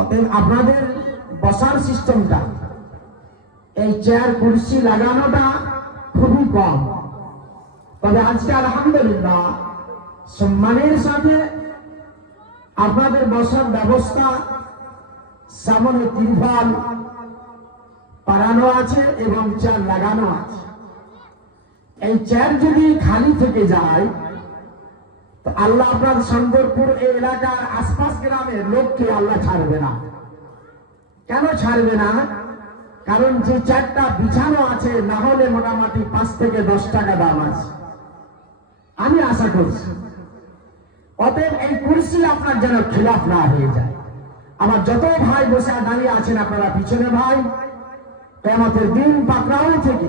অতএব আপনাদের বসার সিস্টেমটা, এই চেয়ার কুর্সি লাগানোটা খুবই কম। তবে আজকে আলহামদুলিল্লাহ সম্মানের সাথে আপনাদের বসার ব্যবস্থা, সামনে তিরপাল পাড়ানো আছে এবং চেয়ার লাগানো আছে। এই চেয়ার যদি খালি থেকে যায় তো আল্লাহ আপনার শঙ্করপুর এই এলাকার আশপাশ গ্রামের লোককে আল্লাহ ছাড়বে না। কেন ছাড়বে না? কারণ যে চেয়ারটা বিছানো আছে না হলে মোটামুটি 5 থেকে 10 টাকা দাম আছে, আমি আশা করছি। অতএব এই কুরসি আপনার যেন খিলাফ না হয়ে যায়। আমার যত ভাই বসে দাঁড়িয়ে আছেন আপনারা পিছনে ভাই, কিয়ামতের দিন পাকড়াও থেকে,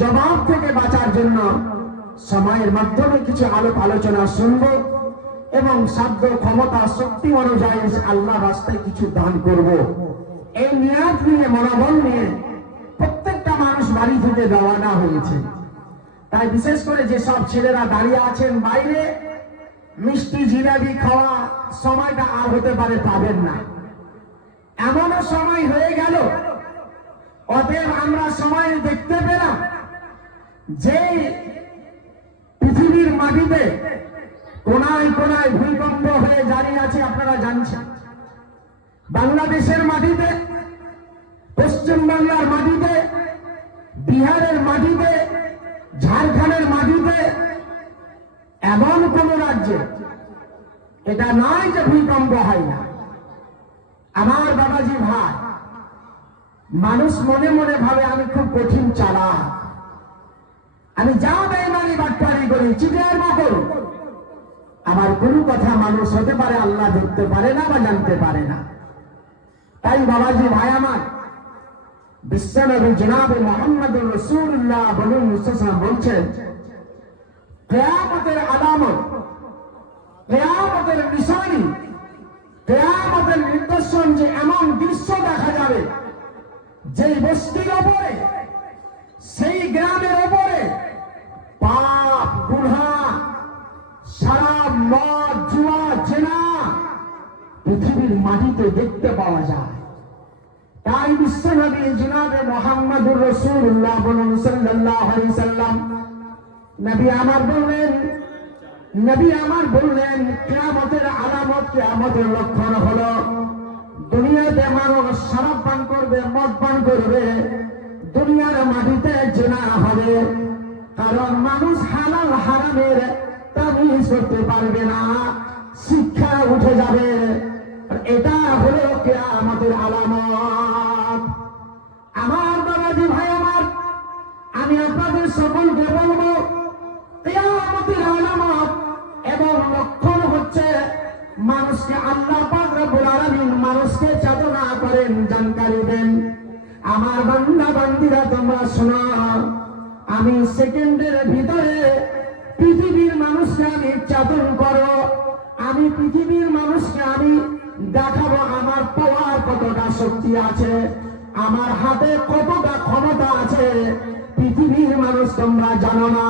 জবাব থেকে বাঁচার জন্য সময়ের মাধ্যমে কিছু আলোচনা শুনবো এবং সাধ্য ক্ষমতা শক্তি অনুযায়ী আল্লাহ রাস্তায় কিছু দান করব। এই নিয়াত নিয়ে, মনোবল নিয়ে প্রত্যেকটা মানুষ বাড়ি থেকে রওনা হয়েছে। তাই বিশেষ করে যে সব ছেলেরা দাঁড়িয়ে আছেন বাইরে, মিষ্টি জিলাপি খাওয়া সময়টা আর হতে পারে পাবেন না, এমনও সময় হয়ে গেল। অতএব আমরা সময় দেখতে পেলাম যে পৃথিবীর মাটিতে কোনায় কোনায় ভূমিকম্প হয়ে দাঁড়িয়ে আছে, আপনারা জানছেন। বাংলাদেশের মাটিতে, পশ্চিম বাংলার মাটিতে, বিহারের মাটিতে, ঝাড়খণ্ডের মাটিতে, এমন কোন রাজ্যে এটা নয় যে ভূমিকম্প হয় না। আমার বাবাজি ভাই, মানুষ মনে মনে ভাবে আমি খুব কঠিন চালাক, আমি যা বেঈমানি বাটপারি করি, চিটার মতো। আমার কোনো কথা মানুষ হতে পারে আল্লাহ দেখতে পারে না বা জানতে পারে না। তাই বাবাজি ভাই আমার, বিশ্বনবী জনাবে মুহাম্মদুর রাসূলুল্লাহ বলছেন, কিয়ামতের আলামত, কিয়ামতের নিশানি, কিয়ামতের নিদর্শন যে এমন দৃশ্য দেখা যাবে, যেই বস্তির ওপরে, সেই গ্রামের ওপরে পাপ, গুনাহ, শরাব, মদ, জুয়া, জেনা পৃথিবীর মাটিতে দেখতে পাওয়া যায়। তাই বিশ্বনবী জনাবে মুহাম্মদুর রাসূলুল্লাহ সাল্লাল্লাহু আলাইহি সাল্লাম নবী আমার বললেন, কিয়ামতের আলামত, কিয়ামতের লক্ষণ হলো দুনিয়াতে মানুষ শরাব পান করবে, মদ পান করবে, দুনিয়ার মাটিতে জিনা হবে। কারণ মানুষ হালাল হারামের তামিজ করতে পারবে না, শিক্ষা উঠে যাবে। এটা হলো কিয়ামতের আলামত। আমার বাবাজি ভাই আমার, আমি আপনাদের সকলকে বলবো, কিয়ামতের আলামত এবং লক্ষণ হচ্ছে মানুষকে আল্লাহ পাক রব্বুল আলামিন মানুষকে চেতনা করেন, জানকারি দেন। আমার বান্দা বান্দীরা তোমরা শোনো, আমি সেকেন্ডের ভিতরে পৃথিবীর মানুষকে আমি চেতন করো, আমি পৃথিবীর মানুষকে আমি দেখাবো আমার পাওয়ার কতটা শক্তি আছে, আমার হাতে কতটা ক্ষমতা আছে, পৃথিবীর মানুষ তোমরা জানো না।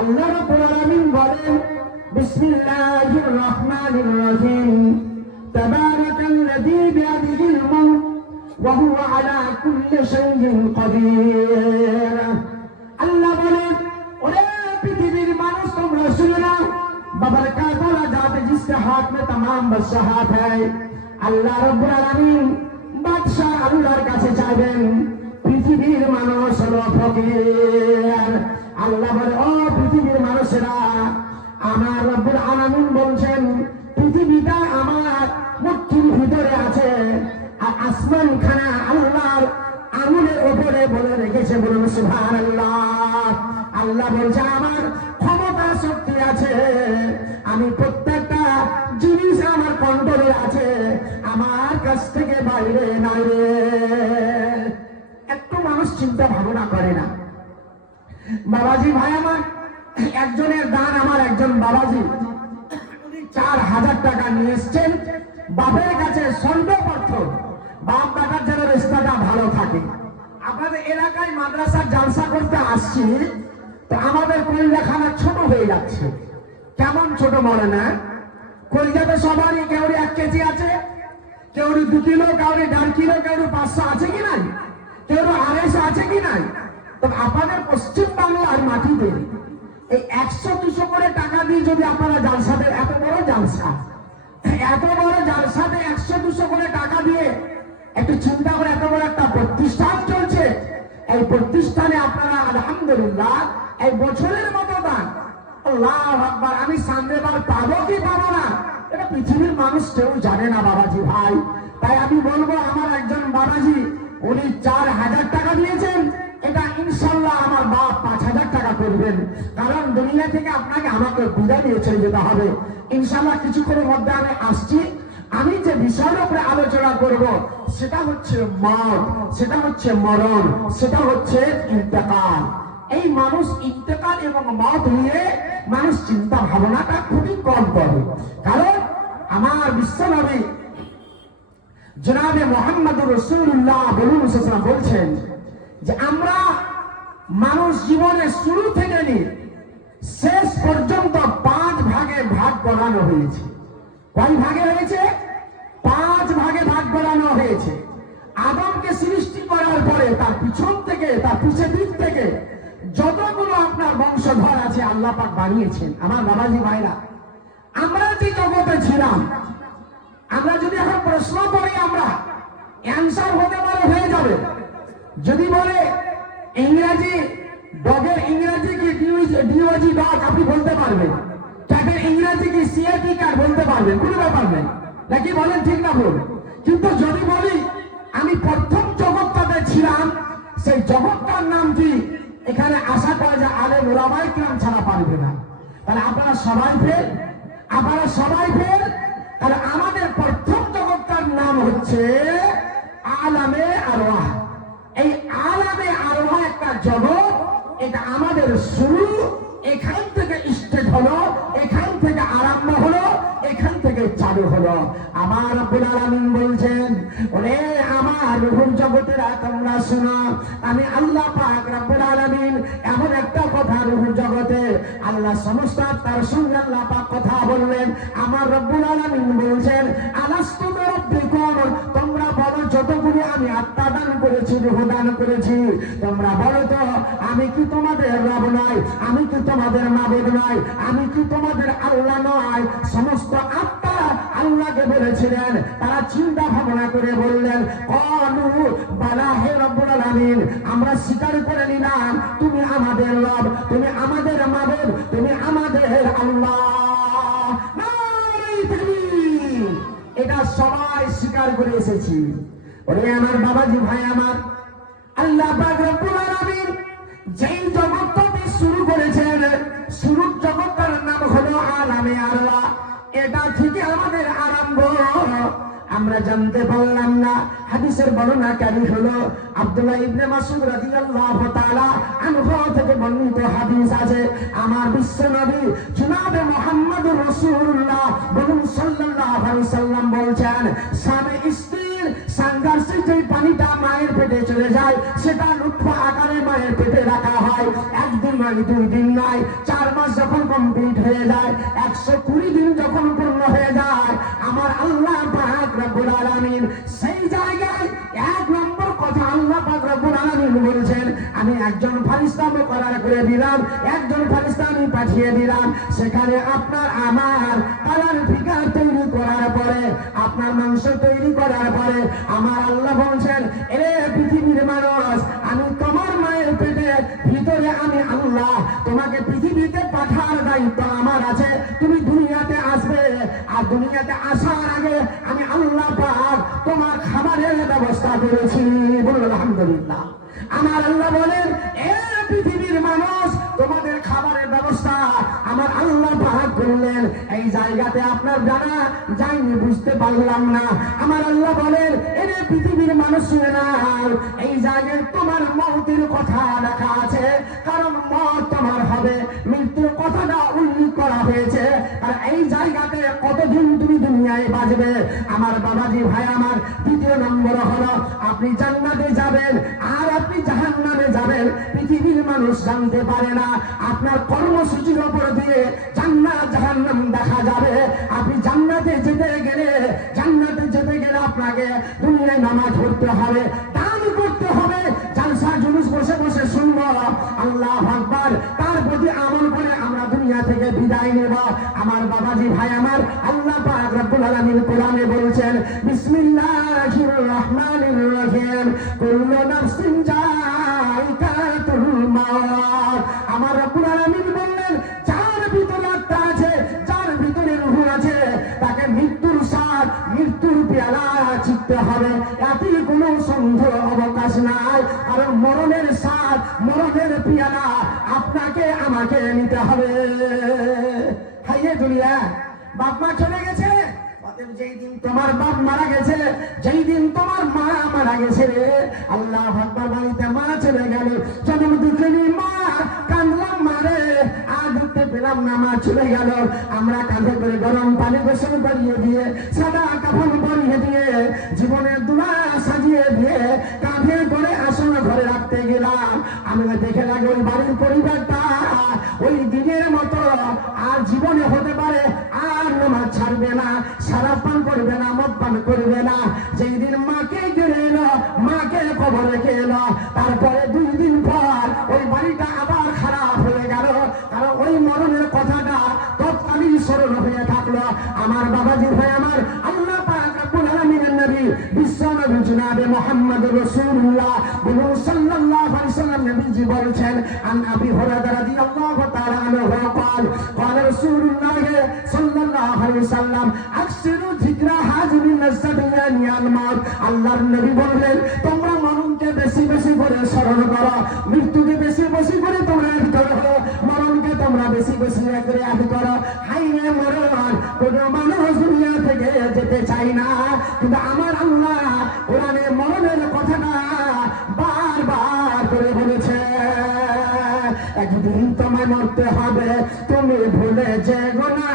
আল্লাহ রাব্বুল আলামিন বলেন, বিসমিল্লাহির রহমানির রহিম, তাবারাকাল্লাযী বিয়াদিহিল মুলক ওয়া হুয়া আলা কুল্লি শাইইন কাদির। আল্লাহ বলেন, ওরে পৃথিবীর মানুষ তোমরা শুনে নাও, বাবরকাত ওয়ালা জাত জিসকে হাত মে तमाम বাদশাহাত है। আল্লাহ রাব্বুল আলামিন বাদশা আল্লাহর কাছে চাইবেন, পৃথিবীর মানুষ হলো ফকির। আল্লাহ বলে, ও পৃথিবীর মানুষেরা, আমার রব্বুল আলামিন বলছেন পৃথিবীটা আমার মুঠির ভিতরে আছে, আর আসমান খানা আল্লাহর আঙুলের উপরে বলে রেখেছে। বলুন সুবহানাল্লাহ। আল্লাহ বলছে আমার ক্ষমতা শক্তি আছে, আমি প্রত্যেকটা জিনিস আমার কন্ট্রোলে আছে, আমার কাছ থেকে বাইরে নাই রে। একটু মানুষ চিন্তা ভাবনা করে না। বাবাজি ভাই আমার, একজনের দান, আমার একজন বাবাজি 4000 টাকা নিয়ে এসছেন বাপের কাছে সন্দেহপত্র, বাপ বেটার যেন রিশতাটা ভালো থাকে। আপনাদের এলাকায় মাদ্রাসার জালসা করতে আসছি, তো আমাদের কলিজাখানা ছোট হয়ে যাচ্ছে। কেমন ছোট মনে না? কলিজাতে সবারই কেউ 1 কেজি আছে, কেউ 2 কিলো, কারো 1.5 কিলো, কেউ 500 আছে কি নাই, কেউ 250 আছে কি নাই। তো আপনাদের পশ্চিম বাংলার মাটিতে এই 100-200 করে টাকা দিয়ে যদি আপনারা জালসাতে, এত বড় জালসাতে 100-200 করে টাকা দিয়ে একটু চিন্তা করে, এত বড় একটা প্রতিষ্ঠান চলছে, এই প্রতিষ্ঠানে আপনারা আলহামদুলিল্লাহ এই বছরের মতো দান, আল্লাহু আকবার, আমি সামনেবার পাবো কি পাবো না এটা পৃথিবীর মানুষ কেউ জানে না বাবাজি ভাই। তাই আমি বলবো, আমার একজন বাবাজি উনি 4000 টাকা দিয়েছেন, এটা ইনশাল্লাহ আমার বাপ 5000 টাকা করবেন, কারণ দুনিয়া থেকে আপনাকে আমাকে বিদায় নিয়ে চলে যেতে হবে। ইনশাল্লাহ কিছুক্ষণের মধ্যে আমি আসছি। আমি যে বিষয়ের উপরে আলোচনা করব সেটা হচ্ছে মওত, সেটা হচ্ছে মরণ, সেটা হচ্ছে ইন্তেকাল। এই মানুষ ইন্তেকাল এবং মওত নিয়ে মানুষ চিন্তা ভাবনাটা খুবই কম করে, কারণ আমার বিশ্বনবী জনাবে মুহাম্মদুর রাসূলুল্লাহ বলছেন যে আমরা মানুষ জীবনের শুরু থেকে নিয়ে শেষ পর্যন্ত 5 ভাগে ভাগ করানো হয়েছে। কয় ভাগে হয়েছে? 5 ভাগে ভাগ করানো হয়েছে। আদমকে সৃষ্টি করার পরে তার পিছন থেকে, তার পিছের দিক থেকে যতগুলো আপনার বংশধর আছে আল্লাহ পাক বানিয়েছেন। আমার বাবাজি ভাইরা, আমরা যে জগতে ছিলাম, আমরা যদি এখন প্রশ্ন করি, আমরা অ্যান্সার হতে পারে হয়ে যাবে। যদি বলে ইংরেজি ডগের ইংরেজি কি ডিওজি ডগ, আপনি বলতে পারবেন। ক্যাটের ইংরেজি কি সিএটি ক্যাট, বলতে পারবেন, কোনো ব্যাপার নেই, নাকি বলেন ঠিক না ভুল? কিন্তু যদি বলি আমি প্রথম জগৎটাতে ছিলাম, সেই জগৎটার নাম কি, এখানে আশা করা যায় আলেম ওলামায়ে কিরাম ছাড়া পারবে না। তাহলে আপনারা সবাই ফেল, আপনারা সবাই ফেল। তাহলে আমাদের প্রথম জগৎটার নাম হচ্ছে আলামে আরওয়াহ। এই আলামে আরওয়াহ একটা জগৎ, এটা আমাদের শুরু, এখান থেকে স্টেট হলো, এখান থেকে আরম্ভ হলো, এখান থেকে চালু হলো। আমার রব্বুল আলামিন বলছেন, ওরে আমার রূহুল জগতেরা তোমরা শোনো, আমি আল্লাহ পাক রব্বুল আলামিন এমন একটা কথা রূহুল জগতে আল্লাহ সমস্ত তার সঙ্গে আল্লাহ পাক কথা বললেন। আমার রব্বুল আলামিন বলছেন, আলাস্তু বিরাব্বিকুম, তোমরা বলো যতগুলো আমি আত্মা দান করেছি, রূহ দান করেছি, তোমরা বলো তো আমি কি তোমাদের রব নয়, আমি কি তোমাদের মাবুদ নয়, আমি কি তোমাদের আল্লাহ নয়? সমস্ত আত্মা আল্লাহকে বলেছিলেন, তারা চিন্তা ভাবনা করে বললেন, ক্বালু বালা, হে রব্বুল আলামিন, আমরা স্বীকার করে নিলাম তুমি আমাদের রব, তুমি আমাদের মাবুদ, তুমি আমাদের আল্লাহ। নারে তাকবীর! এটা সবাই স্বীকার করে এসেছি। ওরে আমার বাবাজি ভাই আমার, আল্লাহ পাক রব্বুল আলামিন যেই জগৎটাকে শুরু করেছেন, শুরুর জগৎটার নাম হলো আলামে আরওয়াহ। এটা থেকে আমাদের আরম্ভ। আমরা জানতে পারলাম না, হাদিসের বর্ণনাকারী হলো আব্দুল্লাহ ইবনে মাসউদ রাদিয়াল্লাহু তাআলা আনহু থেকে বর্ণিত হাদিস আছে। আমার বিশ্বনবী জনাবে মুহাম্মদুর রাসূলুল্লাহ সাল্লাল্লাহু আলাইহি সাল্লাম বলছেন, স্বামী স্ত্রীর সংঘর্ষে যে পানিটা মায়ের পেটে চলে যায়, সেটা লুৎফা আকারে মায়ের পেটে রাখা হয়। 1 দিন নয়, 2 দিন নয়, 4 মাস যখন কমপ্লিট হয়ে যায়, 120 দিন যখন পূর্ণ হয়ে যায়, আমার আল্লাহ পাক রব্বুল আলামিন সেই জায়গায় 1 নম্বর কথা আল্লাহ পাক রব্বুল আলামিন বলছেন, আমি একজন ফেরেশতা মুকরর করে দিলাম, একজন ফেরেশতা আমি পাঠিয়ে দিলাম। সেখানে আপনার আমার কালার ফিগার তৈরি করার পরে, আপনার মাংস তৈরি করার পরে, আমার আল্লাহ বলছেন, এ পৃথিবীর মানুষ, আমি তোমার মায়ের পেটে ভিতরে আমি আল্লাহ, তোমাকে পৃথিবীতে পাঠার দায়িত্ব আমার আছে। তুমি দুনিয়াতে আসবে, আর দুনিয়াতে আসার আগে আমি আল্লাহ পাক তোমার খাবারের ব্যবস্থা করেছি। বলুন আলহামদুলিল্লাহ। আমার আল্লাহ বলেন, এ পৃথিবীর মানুষ, তোমাদের খাবারের ব্যবস্থা আমার আল্লাহ পাক করলেন। এই জায়গাতে আপনার জানা যায়নি, বুঝতে পারলাম না। আমার আল্লাহ বলেন, এরে পৃথিবীর মানুষ শুনে নাও, এই জায়গায় তোমার মওতের কথা লেখা আছে, কারণ মওত তোমার হবে, মৃত্যুর কথাটা উল্লেখ করা হয়েছে। আর এই জায়গাতে কতদিন তুমি দুনিয়ায় বাঁচবে? আমার বাবাজি ভাই আমার, 2 নম্বর হলো আপনি জান্নাতে যাবেন আর আপনি জাহান্নামে যাবেন, পৃথিবীর মানুষ জানতে পারে না। আপনার কর্মসূচির উপর দিয়ে জান্নাত জাহান্নাম দেখা যাবে। আপনি জান্নাতে যেতে গেলে আপনাকে দুনিয়ায় নামাজ পড়তে হবে, দান করতে হবে, জালসা জুলুস বসে বসে শুনবো, আল্লাহু আকবার, তার প্রতি আমল করে আমরা দুনিয়া থেকে বিদায় নেব। আমার বাবাজি ভাই আমার, আল্লাহ পাক রব্বুল আলামিন কোরআনে বলছেন, বিসমিল্লাহির রহমানির রহিম, কুল্লু নাফসিন যায়িকাতুল মাউত। আমার রব্বুল আলামিন বললেন, যার ভিতরে আত্মা আছে, যার ভিতরে রূহ আছে, তাকে মৃত্যুর স্বাদ, মৃত্যুর পেয়ালা চিনতে হবে, এতে কোনো সন্দেহ অবকাশ নাই। আর মরণের স্বাদ, মরণের পেয়ালা আপনাকে আমাকে নিতে হবে। হাইয়ে দুনিয়া, বাপ মা চলে গেছে, যেই দিন তোমার বাপ মারা গেছে, যেই দিন তোমার মা মারা গেছে রে, আল্লাহু আকবার, বাড়িতে মা চলে গেল, জন্ম দুঃখিনী মা, কাঁদলাম মারে, আর উঠতে পেলাম না, মা চলে গেল। আমরা কাঁধে করে গরম পানি গোসল করিয়ে দিয়ে, সাদা কাফন পরিয়ে দিয়ে, জীবনের দুলা সাজিয়ে দিয়ে, কাঁধে করে আসন ঘরে রাখতে গেলাম। আমি দেখে লাগে ওই বাড়ির পরিবারটা ওই দিনের মতো আর জীবনে হতে পারে আর নামাজ ছাড়বে না, সারা পান করবে না, মদ পান করবে না। যেই দিন মাকে গেড়ে এলো, মাকে কবর রেখে এলো, তারপরে 2 দিন পর ওই বাড়িটা আবার খারাপ হয়ে গেল, কারণ ওই মরণের কথাটা তৎকালীন স্মরণ হয়ে থাকলো। আমার বাবাজি ভাই আমার, আল্লাহ পাক রব্বুল আলামিনের নবী বিশ্বনবী জনাবে মুহাম্মদুর রাসূলুল্লাহ সাল্লাল্লাহু আলাইহি ওয়াসাল্লাম নবীজি বলেছেন, আন আবি হুরায়রা রাদিয়াল্লাহু তাআলা আনহু قال قال رسول الله صلى الله عليه وسلم আকসিরু যিকরা হাযিমিন নাসাবিয়ানিয়াল মাউত। আল্লাহর নবী বললেন, তোমরা মরণকে বেশি বেশি করে স্মরণ করো, মৃত্যুকে বেশি বেশি করে তোমরা ইয়াদ করো, মরণকে তোমরা বেশি বেশি করে ইয়াদ করো। হাইরে মরণ, কোন মানুষ দুনিয়া থেকে যেতে চায় না, কিন্তু আমার আল্লাহ কোরআনে মরণের কথাটা বারবার করে বলেছে। একদিন তোমায় মরতে হবে, তুমি ভুলে যেও না,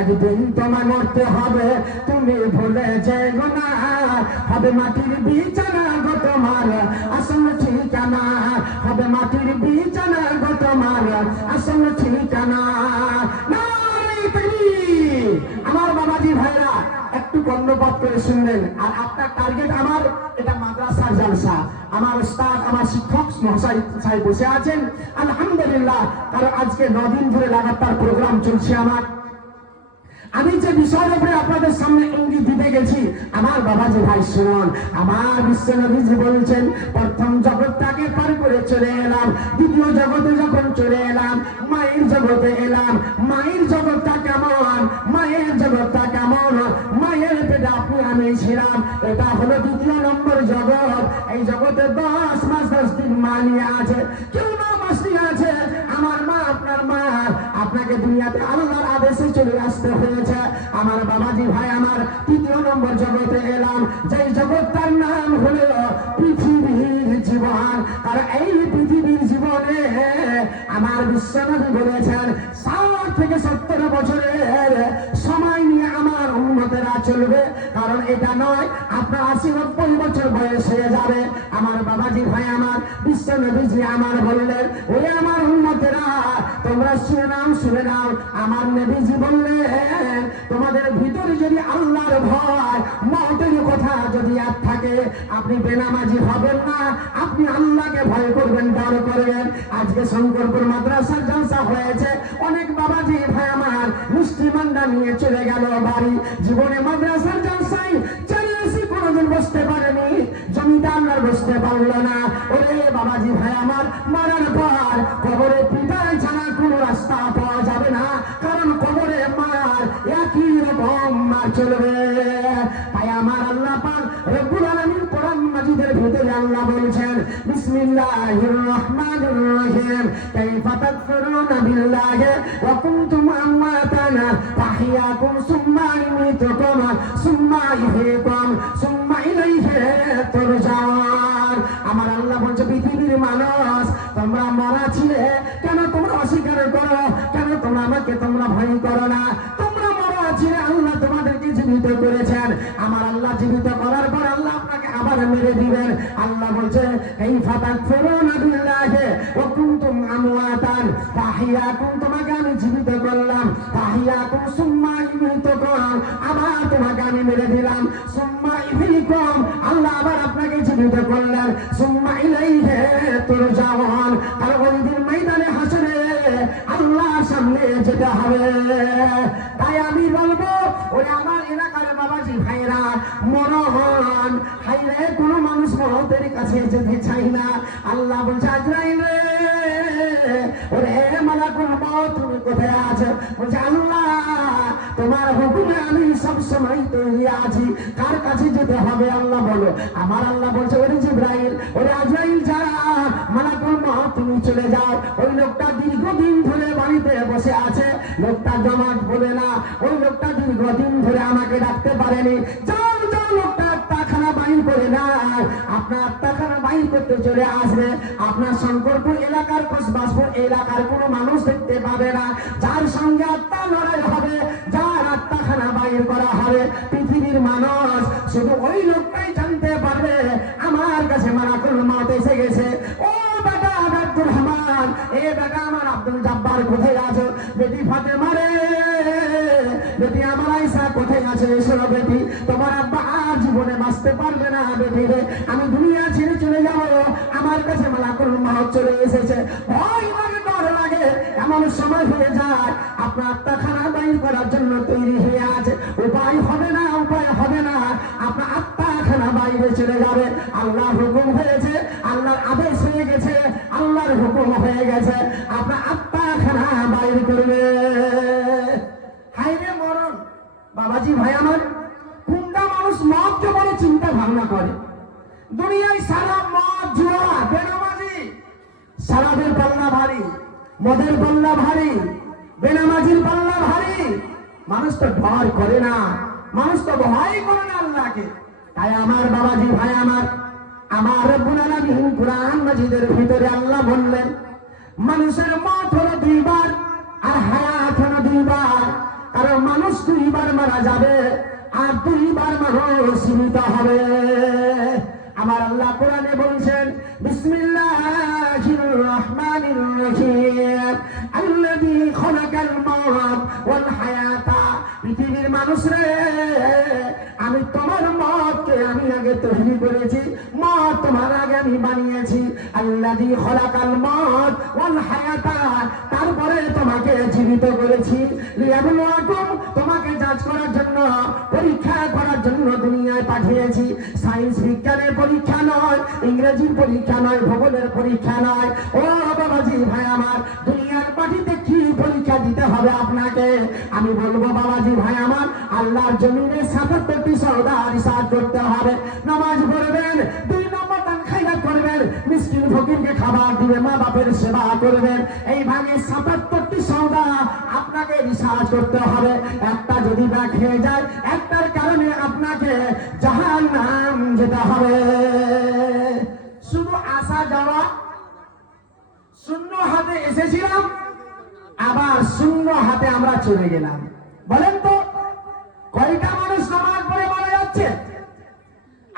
একদিন তোমায় মরতে হবে, তুমি ভুলে যেও না, হবে মাটির বিছানা গো তোমার আসল ঠিকানা, হবে মাটির বিছানা গো তোমার আসল ঠিকানা। নারে তাকবীর। আমার বাবাজি ভাইরা, একটু কর্ণপাত করে শুনলেন। আর আপনার টার্গেট আমার, এটা মাদ্রাসার জালসা, আমার উস্তাদ, আমার শিক্ষক মহাশয় সাহেব বসে আছেন, আলহামদুলিল্লাহ। কারণ আজকে 9 দিন ধরে লাগাতার প্রোগ্রাম চলছে আমার। আমি যে বিষয়ের উপরে আপনাদের সামনে ইঙ্গিত দিতে গেছি, আমার বাবাজি ভাই শুনুন। আমার বিশ্বনবীজি বলছেন, প্রথম জগৎটাকে পার করে চলে এলাম, দ্বিতীয় জগতে যখন চলে এলাম, মায়ের জগতে এলাম। মায়ের জগৎটা কেমন, মায়ের জগৎটা কেমন, মায়ের পেটে আপনি আমি ছিলাম, এটা হলো 2 নম্বর জগৎ। এই জগতে 10 মাস 10 দিন মা নিয়ে আছে, কেউ 9 মাস নিয়ে আছে। আমার মা, আপনার মা, আপনাকে দুনিয়াতে আল্লাহর আদেশে চলে আসতে হয়েছে। আমার বাবাজি ভাই আমার, 3 নম্বর জগতে এলাম, যেই জগৎটার নাম হলো পৃথিবীর জীবন। আর এই পৃথিবীর জীবনে আমার বিশ্বনবী বলেছেন, 60 থেকে 70 বছরের সময় নিয়ে আমার উম্মতেরা চলবে। কারণ এটা নয় আপনার 80-90 বছর বয়স হয়ে যাবে। আমার বাবাজি ভাই আমার, বিশ্বনবীজি আমার বললেন, ওই আমার উম্মতেরা তোমরা শুনে নাও, শুনে নাও। আমার নবীজি বললেন, তোমাদের ভিতরে যদি আল্লাহর ভয়, মওতের কথা যদি আর থাকে, আপনি বেনামাজি হবেন না, আপনি আল্লাহকে ভয় করবেন, ডর করবেন। আজকে শঙ্করপুর মাদ্রাসার জলসা হয়েছে, অনেক বাবাজি ভাই আমার মিষ্টি মান্ডা নিয়ে চলে গেল বাড়ি। জীবনে মাদ্রাসার জলসায় কোনদিন বসতে পারেনি, জমিদার বসতে পারলো না। ওরে বাবাজি ভাই আমার, মারার পর কবরে পিটাই ছাড়া কোনো রাস্তা পাওয়া যাবে না, কারণ কবরে মার একই রকম মার চলবে। তাই আমার আল্লাহ পাক রব্বুল আলামিন কোরআন মাজিদের ভিতরে আল্লাহ বলছেন, বিসমিল্লাহির রহমানির রহিম, কাইফা তাকফুরুনা বিল্লাহি ওয়া কুনতুম আমওয়াতান ফাহিয়াকুম সুম্মা ইউমীতুকুম সুম্মা ইহয়িকুম সুম্মা ইলাইহি তুরজাউন। আমার আল্লাহ বলছে, পৃথিবীর মানুষ, তোমরা মরা ছিলে, কেন তোমরা অস্বীকার করো, কেন তোমরা আমাকে তোমরা ভয় করো না? তোমরা মরা ছিলে, আল্লাহ তোমাদেরকে জীবিত করেছেন। আমার আল্লাহ জীবিত করার পর আল্লাহ আপনাকে আবার মেরে দিবেন। আল্লাহ বলছে, এই ফাতাকফুরুনা বিল্লাহি ওয়া কুনতুম আমওয়াতান ফাহিয়াকুম, তোমাকে আমি জীবিত করলাম, ফাহিয়াকুম সুম্মা ইউমীতুকুম, আবার তোমাকে আমি মেরে দিলাম, সুম্মা ইউহয়িকুম, আল্লাহ আবার আপনাকে জীবিত করলেন, সুম্মা ইলাইহি তুরজাউন, আর ওই দিন ময়দানে হাসরে আল্লাহর সামনে যেতে হবে। তাই আমি বলবো ওই আমার এলাকার বাবাজি ভাইরা, মরণ হাইরে কোনো মানুষ মরতের কাছে যেতে চাই না। আল্লাহ বলছে আজরাইল রে, ওরে মালাকুল মউত তুমি কোথায় আছো? বলছে আল্লাহ তোমার হুকুমে আমি সব সময় তৈরি আছি। কার কাছে যেতে হবে আল্লাহ বলো? আমার আল্লাহ বলছে ওরে জিবরাইল, ওরে আজরাইল যা, মালাকুল মউত তুমি চলে যাও। ওই লোকটা দীর্ঘদিন ধরে বাড়িতে বসে আছে, লোকটা জমাট বলে না, ওই লোকটা দীর্ঘদিন ধরে আমাকে ডাকতে পারেনি। যাও যাও, লোকটা আত্মাখানা বাইর করে না, আপনার আত্মাখানা বাইর করতে চলে আসবে। আপনার শঙ্করপুর এলাকার কসবাসপুর এলাকার কোনো মানুষ দেখতে পাবে না। যার সঙ্গে আত্মা লড়াই হবে, যার আত্মাখানা বাইর করা হবে, পৃথিবীর মানুষ শুধু ওই লোকটাই জানতে পারবে আমার কাছে মালাকুল মউত এসে গেছে। ও বেটা আব্দুর রহমান, এ বেটা আমার আব্দুল জব্বার কোথায় আছো? বেটি ফাতেমা রে, বেটি আমার আয়েশা কোথায় আছে? এসো বেটি, তোমার আব্বা আর জীবনে বাঁচতে পারবে না বেটি রে, আমি দুনিয়া ছেড়ে চলে যাবো, আমার কাছে মালাকুল মউত চলে এসেছে। ভয় লাগে, ডর লাগে, এমন সময় হয়ে যায় আপনার আত্মাখানা বাইর করার জন্য তৈরি হয়ে আছে, উপায় হবে না, উপায় হবে না, আপনার আত্মাখানা বাইরে চলে যাবে। আল্লাহর হুকুম হয়েছে, আল্লাহর আদেশ হয়ে গেছে, আল্লাহর হুকুম হয়ে গেছে, আপনার আত্মাখানা বাইর করবে। হাইরে মরণ বাবাজি ভাই আমার, কোনটা মানুষ মদকে বলে চিন্তা ভাবনা করে? দুনিয়ায় সারা মদ, জুয়া, বেনামাজি, সারাদের পাল্লা ভারী, মদের পাল্লা ভারী, বেনামাজির পাল্লা ভারী। মানুষ তো ডর করে না, মানুষ তো ভয় করে না আল্লাহকে। তাই আমার বাবাজি ভাই আমার রব্বুল আলামিন কুরআন মাজিদের ভিতরে আল্লাহ বললেন, মানুষের মত হলো দুইবার আর হায়াত হলো দুইবার। কারণ মানুষ দুইবার মারা যাবে আর দুইবার মানুষ জীবিত হবে। আমার আল্লাহ কোরআনে বলছেন, বিসমিল্লাহির রহমানির রহিম, আল্লাযী খালাকাল মাউত ওয়াল হায়াতা। পৃথিবীর মানুষ রে, আমি তোমার মতকে আমি আগে তৈরি করেছি, মত তোমার আগে আমি বানিয়েছি। আল্লাযী খালাকাল মাউত ওয়াল হায়াতা, তারপরে তোমাকে জীবিত করেছি। লিয়াবলুয়াকুম, তোমাকে যাচ করার জন্য, পরীক্ষা করার জন্য দুনিয়ায় পাঠিয়েছি। সায়েন্স বিজ্ঞানের পরীক্ষা নয়, ইংরেজির পরীক্ষা নয়, ভূগোলের পরীক্ষা নয়। ও বাবাজি ভাই আমার, দুনিয়ার মাটিতে কি পরীক্ষা দিতে হবে আপনাকে? আমি বলবো বাবাজি ভাই আমার, আল্লাহর জমিনে ৭৭টি সওদা রিসার্চ করতে হবে। নামাজ পড়বেন, ২ নম্বর দান খায়রাত করবেন, মিসকিন ফকিরকে খাবার দিবেন, মা বাপের সেবা করবেন। এইভাবে ৭৭টি সওদা আপনাকে রিসার্চ করতে হবে। একটা যদি ব্যাগ খেয়ে যায়, একটার কারণে আপনাকে জাহান্নাম যেতে হবে। শুধু আসা যাওয়া, শূন্য হাতে এসেছিলাম, আবার শূন্য হাতে আমরা চলে গেলাম। বলেন তো কয়টা মানুষ নামাজ পড়ে মারা যাচ্ছে?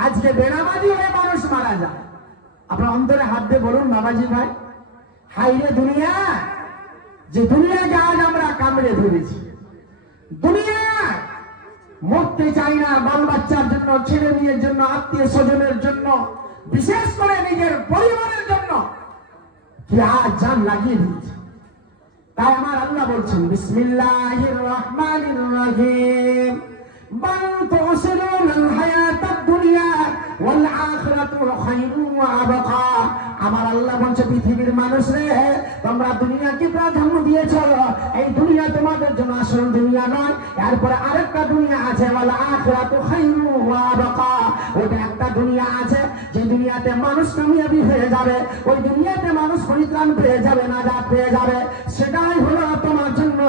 আজকে বেনামাজি হয়ে মানুষ মারা যায়। আপনার অন্তরে হাত দিয়ে বলুন বাবাজি ভাই, হাইরে দুনিয়া, যে দুনিয়াকে আজ আমরা কামড়ে ধরেছি। দুনিয়া মরতে চাই না, বাল বাচ্চার জন্য, ছেলে মেয়ের জন্য, আত্মীয় স্বজনের জন্য, বিশেষ করে নিজের পরিবারের জন্য কি আজ জান লাগিয়ে দিয়েছে। তাই আমার আল্লাহ বলছেন, বিসমিল্লাহির রহমানির রহিম, বাল তুসিরুনাল হায়াতাদ দুনিয়া ওয়াল আখিরাতু খায়রুন ওয়া আবকা। আমার আল্লাহ বলছে, পৃথিবীর মানুষ রে, তোমরা দুনিয়াকে প্রাধান্য দিয়েছো। এই দুনিয়া তোমাদের জন্য আসল দুনিয়া নয়। এরপরে আরেকটা দুনিয়া আছে, ওয়াল আখিরাতু খায়রুন ওয়া আবকা। ওটা একটা দুনিয়া আছে, যে দুনিয়াতে মানুষ কামিয়াবি হয়ে যাবে, ওই দুনিয়াতে মানুষ পরিত্রাণ পেয়ে যাবে, নাজাত পেয়ে যাবে। সেটাই হলো তোমার জন্য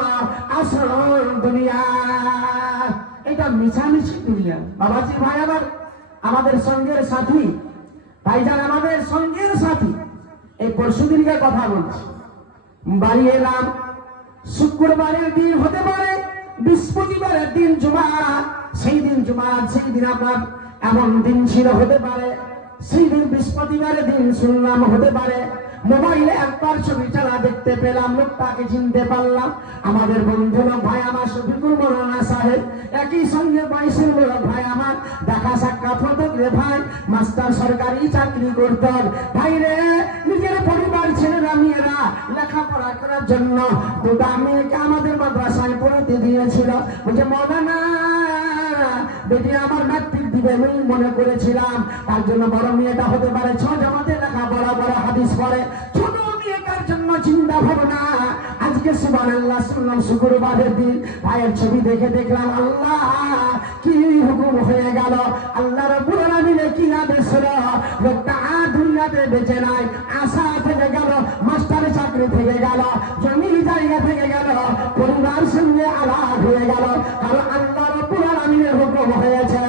আসল দুনিয়া। এটা মিছামিছি দুনিয়া। বাবাজি ভাই আমার, আমাদের সঙ্গের সাথী ভাইজান, আমাদের সঙ্গের সাথী, এই পরশুদিনকে কথা বলছি, বাড়ি এলাম। শুক্রবারের দিন হতে পারে, বৃহস্পতিবারের দিন জুমা, সেই দিন জুমা, সেই দিন আপনার এমন দিন ছিল, হতে পারে সেই দিন বৃহস্পতিবারের দিন শুনলাম, হতে পারে মোবাইলে একবার ছবি চালা দেখতে পেলাম, লোকটাকে চিনতে পারলাম। আমাদের বন্ধু লোক ভাই আমার শফিকুল মৌলানা সাহেব, একই সঙ্গে 22 লোক ভাই আমার, দেখা সাক্ষাৎ রে ভাই, মাস্টার সরকারি চাকরি করতেন। ভাই রে, নিজের পরিবার ছেলেরা মেয়েরা লেখাপড়া করার জন্য দুটা মেয়েকে আমাদের মাদ্রাসায় পড়াতে দিয়েছিল। বলছে মৌলানা বেটি আমার ম্যাট্রিক দিবে আমি মনে করেছিলাম, তার জন্য বড় মেয়েটা হতে পারে 6 জামাতে লেখাপড়া, বড় হাদিস পড়ে। ছোট মেয়েটার জন্য চিন্তা ভাবনা। আজকে সুবহানাল্লাহ শুনলাম শুক্রবারের দিন, ভাইয়ের ছবি দেখে দেখলাম আল্লাহ কি হুকুম হয়ে গেল। আল্লাহ রাব্বুল আলামিনের কি আদেশ হলো, লোকটা দুনিয়াতে বেঁচে নাই, আশা থেকে গেল, মাস্টারের চাকরি থেকে গেল, জমি জায়গা থেকে গেল, পরিবার সঙ্গে আলাদা হয়ে গেল। কারণ আল্লাহ রাব্বুল আলামিনের হুকুম হয়েছে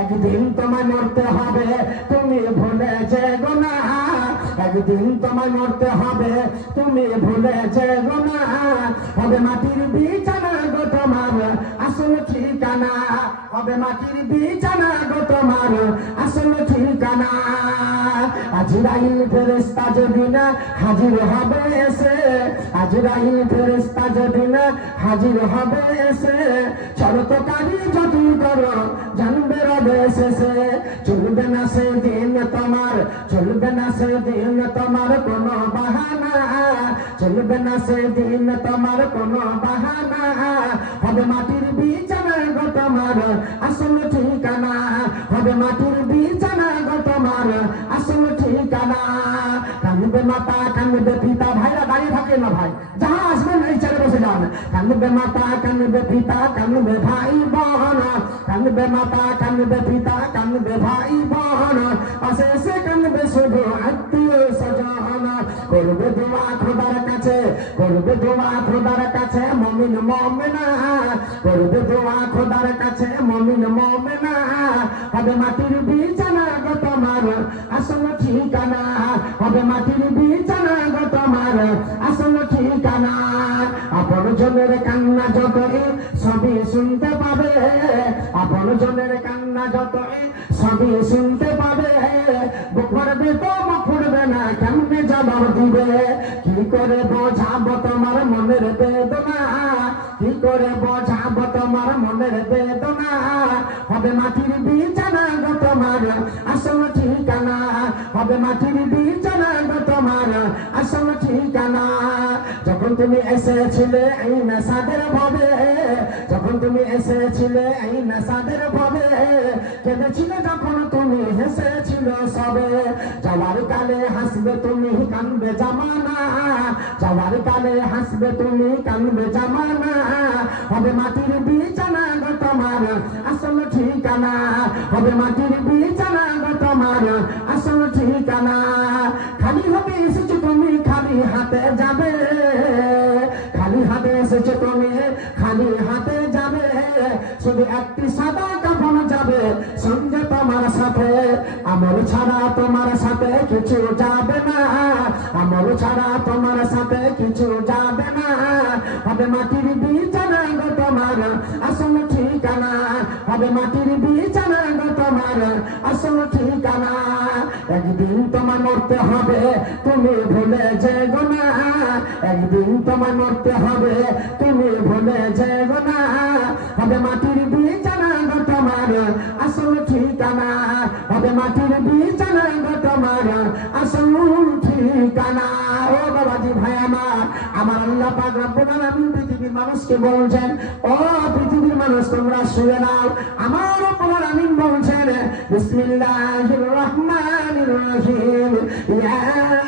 একদিন তোমায় মরতে হবে, তুমি ভুলে যেও না। একদিন তোমায় মরতে হবে, তুমি ভুলে যেও না। হবে মাটির বিছানা গো তোমার আসল ঠিকানা, হবে মাটির বিছানা গো তোমার আসল ঠিকানা। আজরাইল ফেরেশতা যেদিন হাজির হবে এসে, আজরাইল ফেরেশতা যেদিন হাজির হবে এসে, শরতকারী যতই করো জানবে রবে শেষে। চলবে না সেদিন তোমার, চলবে না সেদিন তোমার কোনো বাহানা, চলবে না সেদিন তোমার কোনো বাহানা। হবে মাটির বিছানা গো তোমার আসল ঠিকানা, হবে মাটির বিছানা গো তোমার আসল ঠিকানা। কানবে মাতা কানবে পিতা, ভাইরা দাঁড়িয়ে থাকে না ভাই, যাহা আসবেন এই চেয়ারে বসে যান। কানবে মাতা কানবে পিতা কানবে ভাই বোন, কানবে মাতা কানবে পিতা কানবে ভাই বোন, পাশে এসে কানবে শুধু আত্মীয় স্বজন। করবে দোয়া খোদার কাছে, করবে দোয়া খোদার কাছে মুমিন মুমিনা, করবে দোয়া খোদার কাছে মুমিন মুমিনা। হবে মাটির বিছানা গো তোমার আসল ঠিকানা, হবে মাটির বিছানা গো তোমার আসল ঠিকানা। আপন জনের কান্না যতই সবই শুনতে পাবে, আপন জনের কান্না যতই সবই শুনতে পাবে। বুক ভরবে তো মুখ ফুটবে না, কেমনে জবাব দিবে? কি করে বোঝাবো তোমার মনের বেদনা, কি করে বোঝাবো তোমার মনের বেদনা। হবে মাটির বিছানা গো তোমার আসল ঠিকানা, হবে মাটির বিছানা গো তোমার আসল ঠিকানা। যখন তুমি এসেছিলে এই নেশাদের ভবে, যখন তুমি এসেছিলে এই নেশাদের ভবে, কেঁদেছিলে যখন তুমি হেসেছিল সবে। যাওয়ার কালে হাসবে তুমি কানবে জামানা, যাওয়ার কালে হাসবে তুমি কানবে জামানা। হবে মাটির বিছানা গো তোমার আসল ঠিকানা, হবে মাটির বিছানা গো তোমার আসল ঠিকানা। খালি হবে এসেছো তুমি খালি হাতে যাবে, খালি হাতে এসেছো তুমি খালি হাতে যাবে। শুধু একটি সাদা কাফন যাবে সঙ্গে তোমার সাথে, আমল ছাড়া তোমার সাথে কিছু যাবে না, আমল ছাড়া তোমার সাথে কিছু যাবে না। হবে মাটির বিছানা গো তোমার আসল ঠিকানা, হবে মাটির বিছানা গো তোমার আসল ঠিকানা। একদিন তোমার মরতে হবে, তুমি ভুলে যেও না, একদিন তোমার মরতে হবে, তুমি ভুলে যেও না। হবে মাটির বিছানা গো তোমার আসল ঠিকানা, হবে মাটির বিছানা গো তোমার আসল ঠিকানা। ও বাবাজি ভাই আমার আল্লাহ পাক রব্বুল আলামিন পৃথিবীর মানুষকে বলছেন, ও পৃথিবীর মানুষ তোমরা শুনে নাও। আমার রব্বুল আলামিন বলছেন বিসমিল্লাহির রহমানির রহিম, ইয়া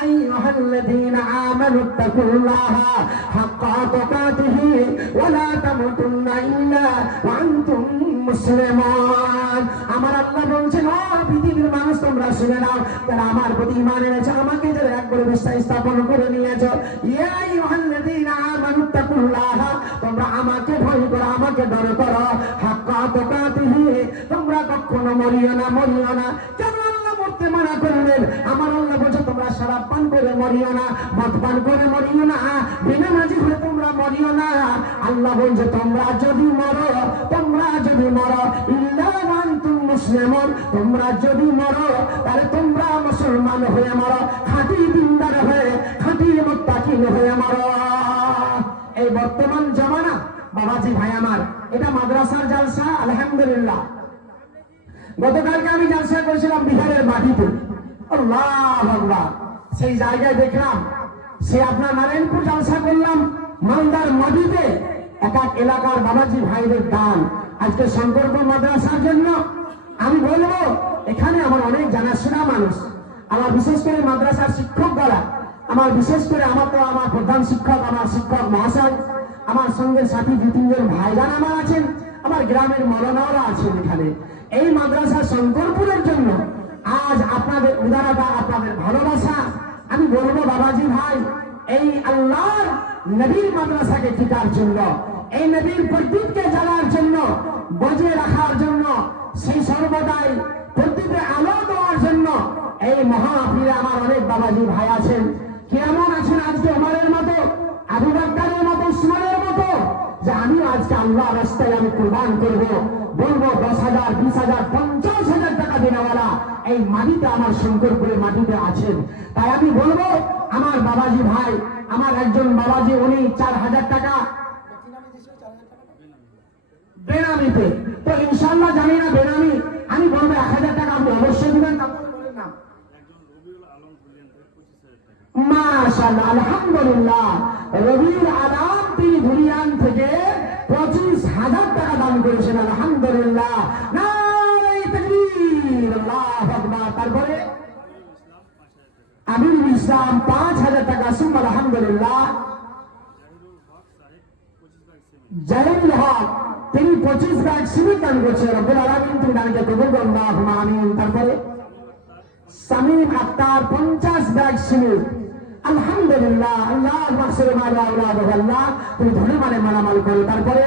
আইয়ুহাল্লাযীনা আমানুত্তাকুল্লাহা হাক্কা তুকাতিহি ওয়া লা তামুতুন্না ইল্লা ওয়া আনতুম মুসলিমুন। আমার আল্লাহ বলছেন, ও পৃথিবীর মানুষ তোমরা শুনে নাও, যারা আমার প্রতি ঈমান এনেছে, আমাকে যারা একবার বিশ্বাস স্থাপন করে নিয়েছো, ইয়া আইয়ুহাল্লাযীনা আমানুত্তাকুল্লাহা, তোমরা আমাকে ভয় করো, আমাকে ডর করো, হাক্কা তুকাতিহি, তোমরা কখনো মরিও না, মরিও না। কেন আল্লাহ মরতে মানা করলেন? আমার আল্লাহ বলছে তোমরা শরাব পান করে মরিও না, মদ পান করে মরিও না, বেনামাজি হয়ে তোমরা মরিও না। আল্লাহ বলছে তোমরা যদি মরো, তোমরা যদি মরো ইল্লা ওয়া আনতুম মুসলিমুন, তোমরা যদি মরো তাহলে তোমরা মুসলমান হয়ে মরো, খাঁটি দিনদার হয়ে, খাঁটি মুত্তাকিন হয়ে মরো। এই বর্তমান জামানা বাবাজি ভাই আমার, এটা মাদ্রাসার জালসা, আলহামদুলিল্লাহ। গতকালকে আমি জালসা করেছিলাম বিহারের মাটিতে, আল্লাহ আকবার, সেই জায়গায় দেখলাম, সে আপনার নারায়ণপুর জালসা করলাম, মালদার মাটিতে এক এক এলাকার বাবাজি ভাইদের দান আজকে শঙ্করপুর মাদ্রাসার জন্য। আমি বলবো এখানে আমার অনেক জানাশোনা মানুষ, আমার বিশেষ করে মাদ্রাসার শিক্ষক দ্বারা, আমার বিশেষ করে আমার প্রধান শিক্ষক, আমার শিক্ষক মহাশয়, আমার সঙ্গে সাথী দু তিনজন ভাইজান আমার আছেন, আমার গ্রামের মৌলানারা আছেন এখানে। এই মাদ্রাসা শঙ্করপুরের জন্য আজ আপনাদের উদারতা, আপনাদের ভালোবাসা, আমি বলবো বাবাজি ভাই, এই আল্লাহর নবীর মাদ্রাসাকে টিকার জন্য, এই নবীর প্রদীপকে জ্বালার জন্য, বজিয়ে রাখার জন্য, সেই সর্বদাই প্রদীপে আলো দেওয়ার জন্য এই মহাপীরে আমার অনেক বাবাজি ভাই আছেন। কেমন আছেন আজকে ওমরের মতো, আবু বকরের মতো, উসমানের মতো, যে আমি আজকে আল্লাহ রাস্তায় আমি কুরবান করব, বলবো 10,000, 20,000, 50,000 টাকা দেওয়ালা এই মাটিতে আমার শঙ্করপুরের মাটিতে আছেন। তাই আমি বলবো আমার বাবাজি ভাই, আমার একজন বাবাজি উনি 4,000 টাকা বেনামিতে, তো ইনশাআল্লাহ জানি না বেনামি, আমি বলবো 1,000 টাকা আপনি অবশ্যই দিবেন। মাশাআল্লাহ, আলহামদুলিল্লাহ, রবিউল আলম তিনি ধুলিয়ান থেকে 25,000 টাকা দান করেছেন, আলহামদুলিল্লাহ, নারে তাকবীর, আল্লাহু আকবার। তারপরে আমিরুল ইসলাম 5,000 টাকা, সুবহান আলহামদুলিল্লাহ। জাহিদুল হক তিনি 25 ব্যাগ সিমেন্ট দান করছেন, রব্বুল আলামিন তুমি দানকে কবুল করুন, আল্লাহুম্মা আমিন। তারপরে সামিম আক্তার 50 ব্যাগ সিমেন্ট, আলহামদুলিল্লাহ, আল্লাহ মাসুর মালা আল্লাহ তুমি ধরে মানে মালামাল করো। তারপরে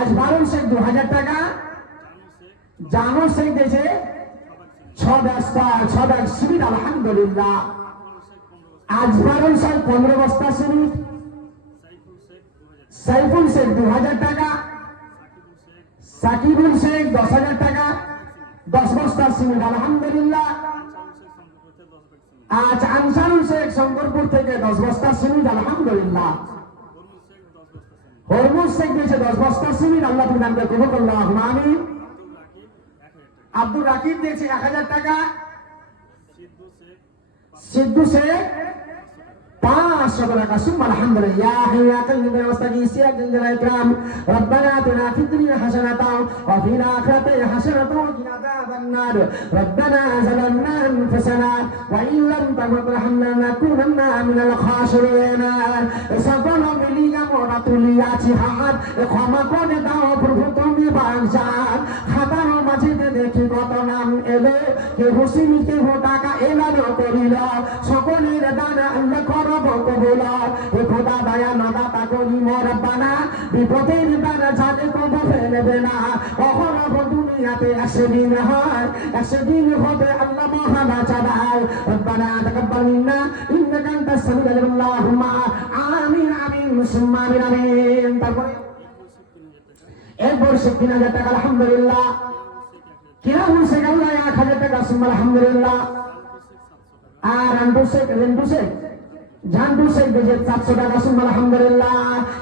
আজবারুল শেখ 2,000 টাকা, জানো শেখ দিয়েছে 6 ব্যাগ সিমেন্ট, আলহামদুলিল্লাহ। আজবারুল শেখ 15 বস্তা সিমেন্ট, সাইফুল শেখ 2,000 টাকা, সাকিবুল শেখ 10,000 টাকা, 10 বস্তা সিমেন্ট, আলহামদুলিল্লাহ। আজ আনসারুল শেখ শঙ্করপুর থেকে 10 বস্তা সিমেন্ট, আলহামদুলিল্লাহ। হরমুজ শেখ দিয়েছে 10 বস্তা সিমেন্ট, আল্লাহ তুমি দানকে কবুল করুন, আল্লাহুম্মা আমিন। আব্দুল রাকিব দিয়েছে 1,000 টাকা, সিদ্ধু শেখ 500 টাকা, সুবহান আলহামদুলিল্লাহ। ইয়া কাল্লিমা ওয়াস্তাগীস ইয়া জাল ইকরাম, রব্বানা আতিনা ফিদ দুনিয়া হাসানাতাও ওয়া ফিল আখিরাতি হাসানাতাও ওয়া কিনা আযাবান নার, রব্বানা যালামনা আনফুসানা ওয়া ইন লাম তাগফির লানা লানাকুনান্না মিনাল খাসিরিন। সকল মিলিয়া মোরা তুলিয়াছি হাত, ক্ষমা করে দাও প্রভু তুমি বাগজান। খাতার মাঝে দেখি কত নাম এলো, কে হুসিনি কে টাকা এলানো করিল, সকলের দানা আল্লাহ করব কবুল। হে খোদা দয়া নাদাতা করি রব্বানা, বিপদের দ্বারা জানে কব ফেলবে না। অহরহ দুনিয়াতে 100 দিন হয়, 100 দিন হবে আল্লাহ মহানা চাঁদায়। রব্বানা তাকাব্বাল মিন্না ইন্নাকা আনতাস সামিউল আলিম, আল্লাহুম্মা আমিন আমিন সুম্মা আমিন আমিন। তারপরে এরপর 3,000 টাকা, আলহামদুলিল্লাহ। কিরামুল শেখ আল্লাহ 1,000 টাকা, সুম্মা আলহামদুলিল্লাহ। আর রেন্টু শেখ জানটু শেখ দিয়েছে 400 টাকা, সুবহান আলহামদুলিল্লাহ।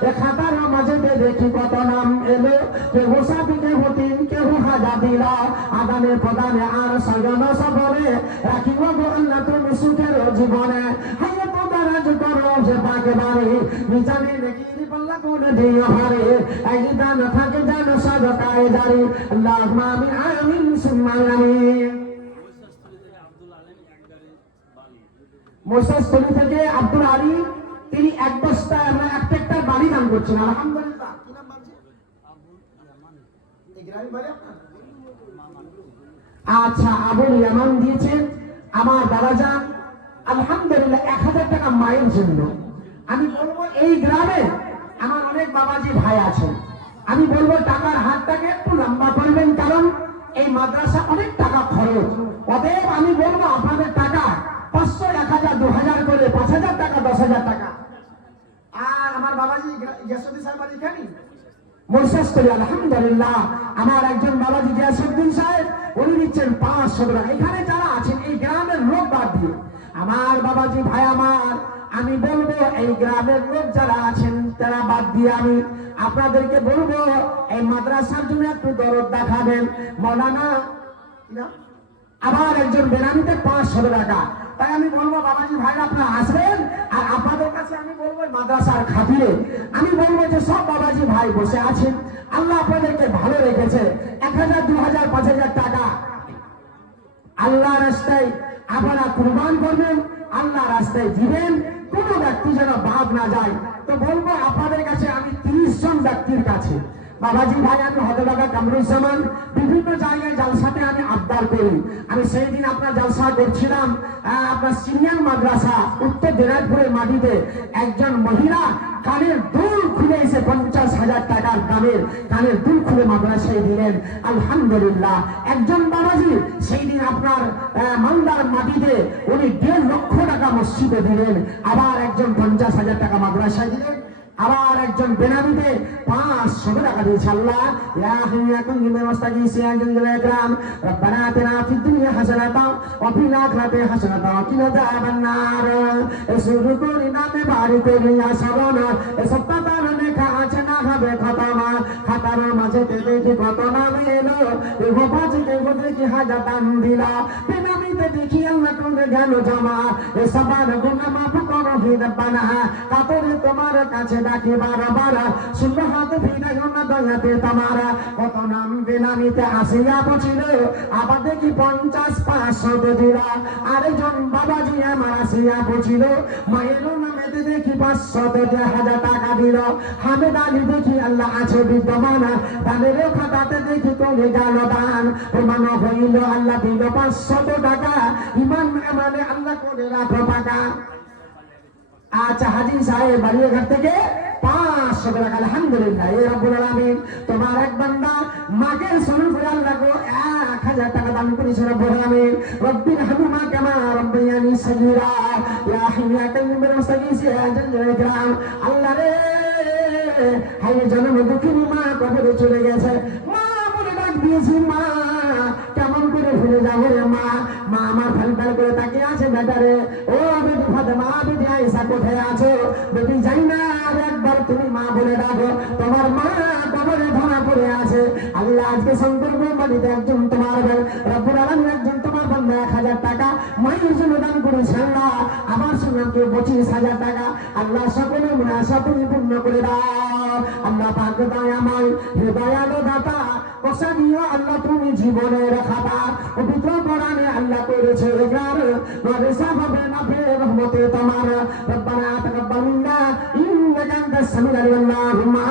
এ খাতার মাঝে দেখি কত নাম এলো, কে গোসাবি কে হতিন কে হাজা দিলা, আদানে প্রদানে আর সজন সবরে রাখিব গো আল্লাহ তুমি সুখের জীবনে। হাইয়া তো দারাজ করো যে পাকে বাড়ি, নিজানে নেকি পাল্লা করে দিও হারে, এই দান থাকে জান সাদকায়ে জারি, আল্লাহুম্মা আমিন আমিন সুম্মা আমিন। মৈশাসতলী থেকে আব্দুল আলী তিনি 1 বস্তা এবং 1 ট্রাক্টর বালি দান করছেন, আলহামদুলিল্লাহ। কি নাম বলছে? এই গ্রামের বাড়ি আপনার? আচ্ছা, আবুল ইয়ামান দিয়েছেন আমার দাদাজান, আলহামদুলিল্লাহ 1,000 টাকা মায়ের জন্য। আমি বলবো এই গ্রামে আমার অনেক বাবাজি ভাই আছেন, আমি বলবো টাকার হাতটাকে একটু লম্বা করবেন, কারণ এই মাদ্রাসা অনেক টাকা খরচ। অতএব আমি বলবো আপনাদের টাকা 500, 1,000, 2,000 করে 5,000 টাকা, 10,000 টাকা। আর আমার বাবাজি গিয়াসউদ্দিন সাহেব বাড়ি এখানে মৈশাসতলী, আলহামদুলিল্লাহ। আমার একজন বাবাজি গিয়াসউদ্দিন সাহেব উনি দিচ্ছেন 500 টাকা। এখানে যারা আছেন এই গ্রামের লোক বাদ দিয়ে আমার বাবাজি ভাই আমার, আমি বলবো এই গ্রামের লোক যারা আছেন তারা বাদ দিয়ে আমি আপনাদেরকে বলবো এই মাদ্রাসার জন্য একটু দরদ দেখাবেন। মৌলানা আবার একজন বেনামিতে 500 টাকা। তাই আমি বলবো বাবাজি ভাইরা আপনারা আসবেন, আর আপনাদের কাছে আমি বলবো মাদ্রাসার খাতিরে আমি বলবো যে সব বাবাজি ভাই বসে আছেন, আল্লাহ আপনাদেরকে ভালো রেখেছে। 1000, 2000, 5000 টাকা আল্লাহ রাস্তায় আপনারা কুরবান করবেন, আল্লাহ রাস্তায় দিবেন, কোনো ব্যক্তি যেন বাদ না যায়। তো বলবো আপনাদের কাছে আমি 30 জন ব্যক্তির কাছে বাবাজি ভাই, আমি হতবাগা কামরুজ্জামান বিভিন্ন জায়গায় জালসাতে আমি আবদার করি। আমি সেই দিন আপনার জালসা করছিলাম আপনার সিনিয়র মাদ্রাসা উত্তর দিনাজপুরের মাটিতে একজন মহিলা কানের দুল খুলে এসে 50,000 টাকার দামের কানের দুল খুলে মাদ্রাসায় দিলেন। আলহামদুলিল্লাহ। একজন বাবাজি সেই দিন আপনার মালদার মাটিতে উনি 1.5 লক্ষ টাকা মসজিদে দিলেন। আবার একজন 50,000 টাকা মাদ্রাসায় দিলেন। আবার একজন বেনামিতে 500 টাকা দিয়েছে। আল্লাহ ইয়া হাইয়াকুম বিমাস্তাগিসি আনজুল ইকরাম রব্বানা আতিনা ফিদ দুনিয়া হাসানাতাও ওয়া ফিল আখিরাতি হাসানাতাও ওয়া কিনা আযাবান নার। এসুরু করি নামে বাড়ি করি আসরণ এসপ্তাহর লেখা আছে না হবে খাতামা। খাতার মাঝে দেখি কত নাম এলো, এগো বাজে গো দেখি হাজার দান দিলা। বেনামিতে দেখি আল্লাহ করে গেল জমা, এ সবার গুনাহ মাফ করো হে রব্বানা। কাতরে তোমার কাছে ডাকি বারবার, শুনবো হাত ফিরাইও না দয়াতে তোমারা। কত নাম বেনামিতে আসিয়া পৌঁছিল, আবার দেখি 50, 500 দিলা। আরেকজন বাবাজি আমার আসিয়া পৌঁছিল, মায়ের নামেতে দেখি 500 টাকা দিল। হামেদ আলী দেখি আল্লাহ আছে বিদ্যমান, দানের খাতাতে দেখি চলে গেল দান। প্রমাণ হইল আল্লাহ দিল 500 টাকা, ইমান মানে আল্লাহ করে রাখো পাকা। আচ্ছা হাজি সাহেব বাড়িঘাট থেকে 500 টাকা। আলহামদুলিল্লাহ। এই রব্বুল আলামিন তোমার এক বান্দা মাকে শরণ করে আল্লাহ গো 1000 টাকা দান করেছে রব্বুল আলামিন। রব্বির হামুমা কামা রব্বায়ানি সাগীরা ইয়া হাইয়া কাইয়ুমের মুস্তাগীসি আজল ইকরাম। আল্লাহ রে হাই জন্ম দুঃখিনী মা কবরে চলে গেছে, মা বলে ডাক দিয়েছি মা কেমন করে ভুলে যাবো রে মা। মা আমার ফেল করে তাকিয়ে আছে বেটারে। ও বেটি ফাতেমা, বেটি আয়েশা কোথায় আছো? বেটি যাই না, একবার তুমি মা বলে ডাকো, তোমার মা কবরে ধরা পড়ে আছে। আল্লাহ আজকে সম্পর্ক বাড়িতে একজন তোমার রব্বুল আলামিন একজন তোমার বান্দা 1000 টাকা মায়ের জন্য দান করেছে। আল্লাহ আমার সঙ্গে 25,000 টাকা আল্লাহ সকলে মুনাসা পরিপূর্ণ করে দাও। আল্লাহ পাক দয়াময় হে দয়ালু দাতা কোসানিও আল্লাহ তুমি জীবনের খাতা পবিত্র কোরআনে আল্লাহ করেছে গান মাদ্রাসা হবে না বে রহমতে তোমার। রব্বানা তাকাব্বাল মিন্না ইন্নাকা আনতাস সামিউল আলিম। আল্লাহুম্মা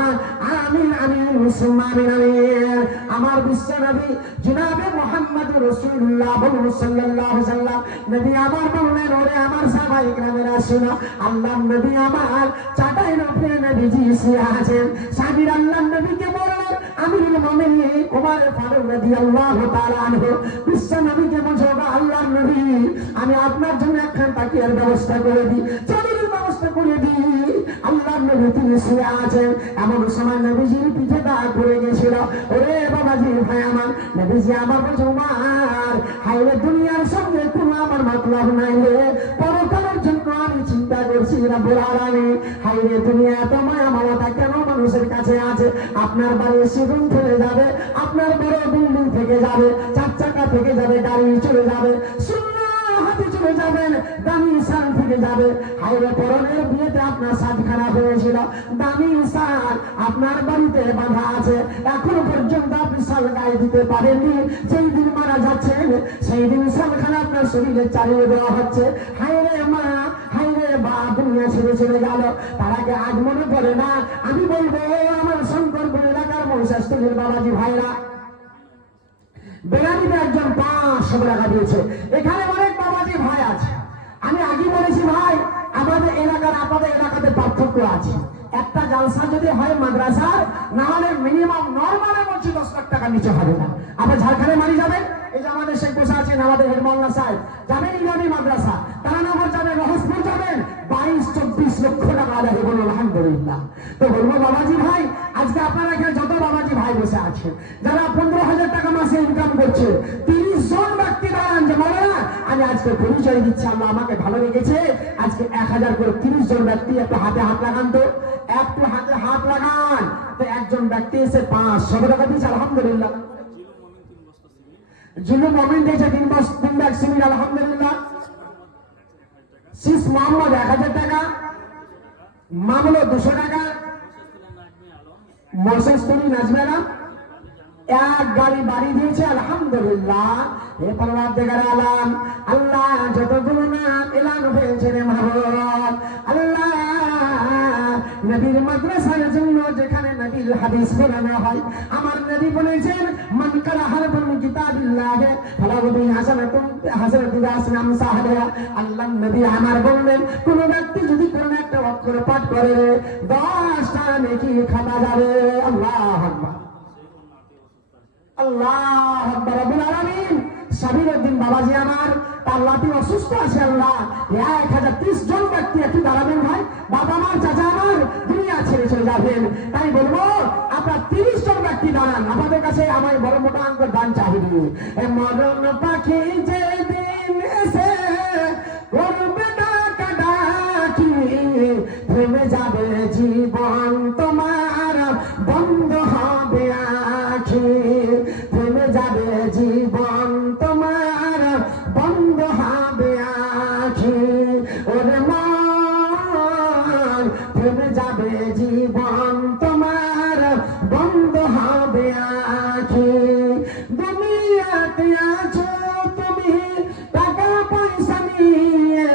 আমিন আমিন সুম্মা আমিন আমিন। আমার বিশ্ব নবী জনাবে মুহাম্মদ রাসূলুল্লাহ সাল্লাল্লাহু আলাইহি ওয়াসাল্লাম নবী আমার বললেন, ওরে আমার সাহাবায়ে কেরামেরা শুনো, আল্লাহর নবী আমার চাটাইয়ের উপরে নবীজি শুয়ে আছেন। সাহাবীরা আল্লাহর নবীকে বললেন, আমিরুল মুমিনিন ওমর ফারুক রাদিয়াল্লাহু তাআলা আনহু বিশ্ব নবীকে বলছেন, আল্লাহর নবী আমি আপনার জন্য একখান তাকিয়ার ব্যবস্থা করে দিই, চাদরের ব্যবস্থা করে দিই। আল্লাহর নবী তিনি শুয়ে আছেন। এমন সময় নবীজির পিঠে দাগ পড়ে গেছিল। ওরে বাবাজি ভাই আমার, নবীজি আমার বলছে উমার হাইরে দুনিয়ার সঙ্গে কোনো আমার মতলব নাই রে, পরকালের জন্য আমি চিন্তা করছি রব্বুল আলামিন। হাইরে দুনিয়া এত মায়া মমতা কেন মানুষের কাছে আছে? আপনার বাড়ির সিঁদুর ফেলে যাবে, আপনার বড় বিল্ডিং থেকে যাবে, 4 চাকা থেকে যাবে, গাড়ি চলে যাবে, হাতে চলে যাবেন, দামি সান থেকে যাবে। হাইরে পরনের বিয়েতে আপনার সাজ খারাপ হয়েছিল, দামি সান আপনার বাড়িতে বাঁধা আছে, এখনো পর্যন্ত আপনি সাল গায়ে দিতে পারেননি। যেই দিন মারা যাচ্ছেন সেই দিন সালখানা আপনার শরীরে চালিয়ে দেওয়া হচ্ছে। হাইরে মা, হাইরে বাপ দুনিয়া ছেড়ে চলে গেল, তার আগে আজ মনে পড়ে না? আমি বলবো আমার শঙ্করপুর এলাকার মহিষাস্থলীর বাবাজি ভাইরা বেনামিতে একজন 500 টাকা দিয়েছে। এখানে অনেক বাবাজি ভাই আছে। আমি আগে বলেছি ভাই আমাদের এলাকার আপনাদের এলাকাতে পার্থক্য আছে। একটা জালসা যদি হয় মাদ্রাসার, না হলে মিনিমাম নরমালে বলছি 10 লাখ টাকা নিচে হবে না। আবার ঝাড়খণ্ডে মারি যাবেন, এই যে আমাদের শেখ বসে আছেন আমাদের হেডমাওলানা সাহেব, যাবেন ইমামি মাদ্রাসা, তারানগর যাবেন, রহসপুর যাবেন, 22-24 লক্ষ টাকা আদায় হবে। বলুন আলহামদুলিল্লাহ। তো বলবো বাবাজি ভাই আজকে আপনারা এখানে যত বাবাজি ভাই বসে আছেন, যারা 15,000 টাকা মাসে ইনকাম করছে, 30 জন ব্যক্তি দাঁড়ান যে মাওলানা আমি আজকে পরিচয় দিচ্ছি, আল্লাহ আমাকে ভালো রেখেছে, আজকে 1000 করে 30 জন ব্যক্তি একটু হাতে হাত লাগান তো, একটু হাতে হাত লাগান। তো একজন ব্যক্তি এসে 500 টাকা দিয়েছে, আলহামদুলিল্লাহ। জিলু মমিন দিয়েছে 3 ব্যাগ সিমেন্ট, আলহামদুলিল্লাহ। শীষ মোহাম্মদ 1000 টাকা, মামলো 200 টাকা, মোসাস্তরি নাজমেরা 1 গাড়ি বাড়ি দিয়েছে, আলহামদুলিল্লাহ। এ পরওয়ারদিগার আলাম, আল্লাহ যতগুলো নাম এলান হয়েছে রে মাহবুব, আল্লাহ নবীর মাদ্রাসার জন্য যেখানে নবীর হাদিস পড়ানো হয়, আমার নবী বলেছেন মান কারা হারফান মিন কিতাবিল্লাহ ফালাহু বিহি হাসানাতুন আসনাম সাহাবা। আল্লাহ নবী আমার বললেন কোন ব্যক্তি যদি কোন একটা অক্ষর পাঠ করে 10টা নেকি খাতা যাবে। আল্লাহু আকবার, আল্লাহ আকবার। রব্বুল আলামিন সাবিরউদ্দিন বাবাজি আমার, তার লাঠি অসুস্থ আছে, আল্লাহ 1030 জন ব্যক্তি একটু দাঁড়াবেন ভাই, বাবা আমার চাচা আমার দুনিয়া ছেড়ে চলে যাবেন, তাই বলবো আপনার 30 জন ব্যক্তি দাঁড়ান, আমাদের কাছে আমার বড় মোটা অঙ্কের দান চাহিদা। মরণ পাখি যেদিন এসে করবে ডাকাডাকি, থেমে যাবে জীবন তোমার, বন্ধ হবে আখি, থেমে যাবে জীবন তোমার, বন্ধ হবে আখি। ওরে মন, থেমে যাবে জীবন তোমার, বন্ধ হবে আখি। দুনিয়াতে আছো তুমি টাকা পয়সা নিয়ে,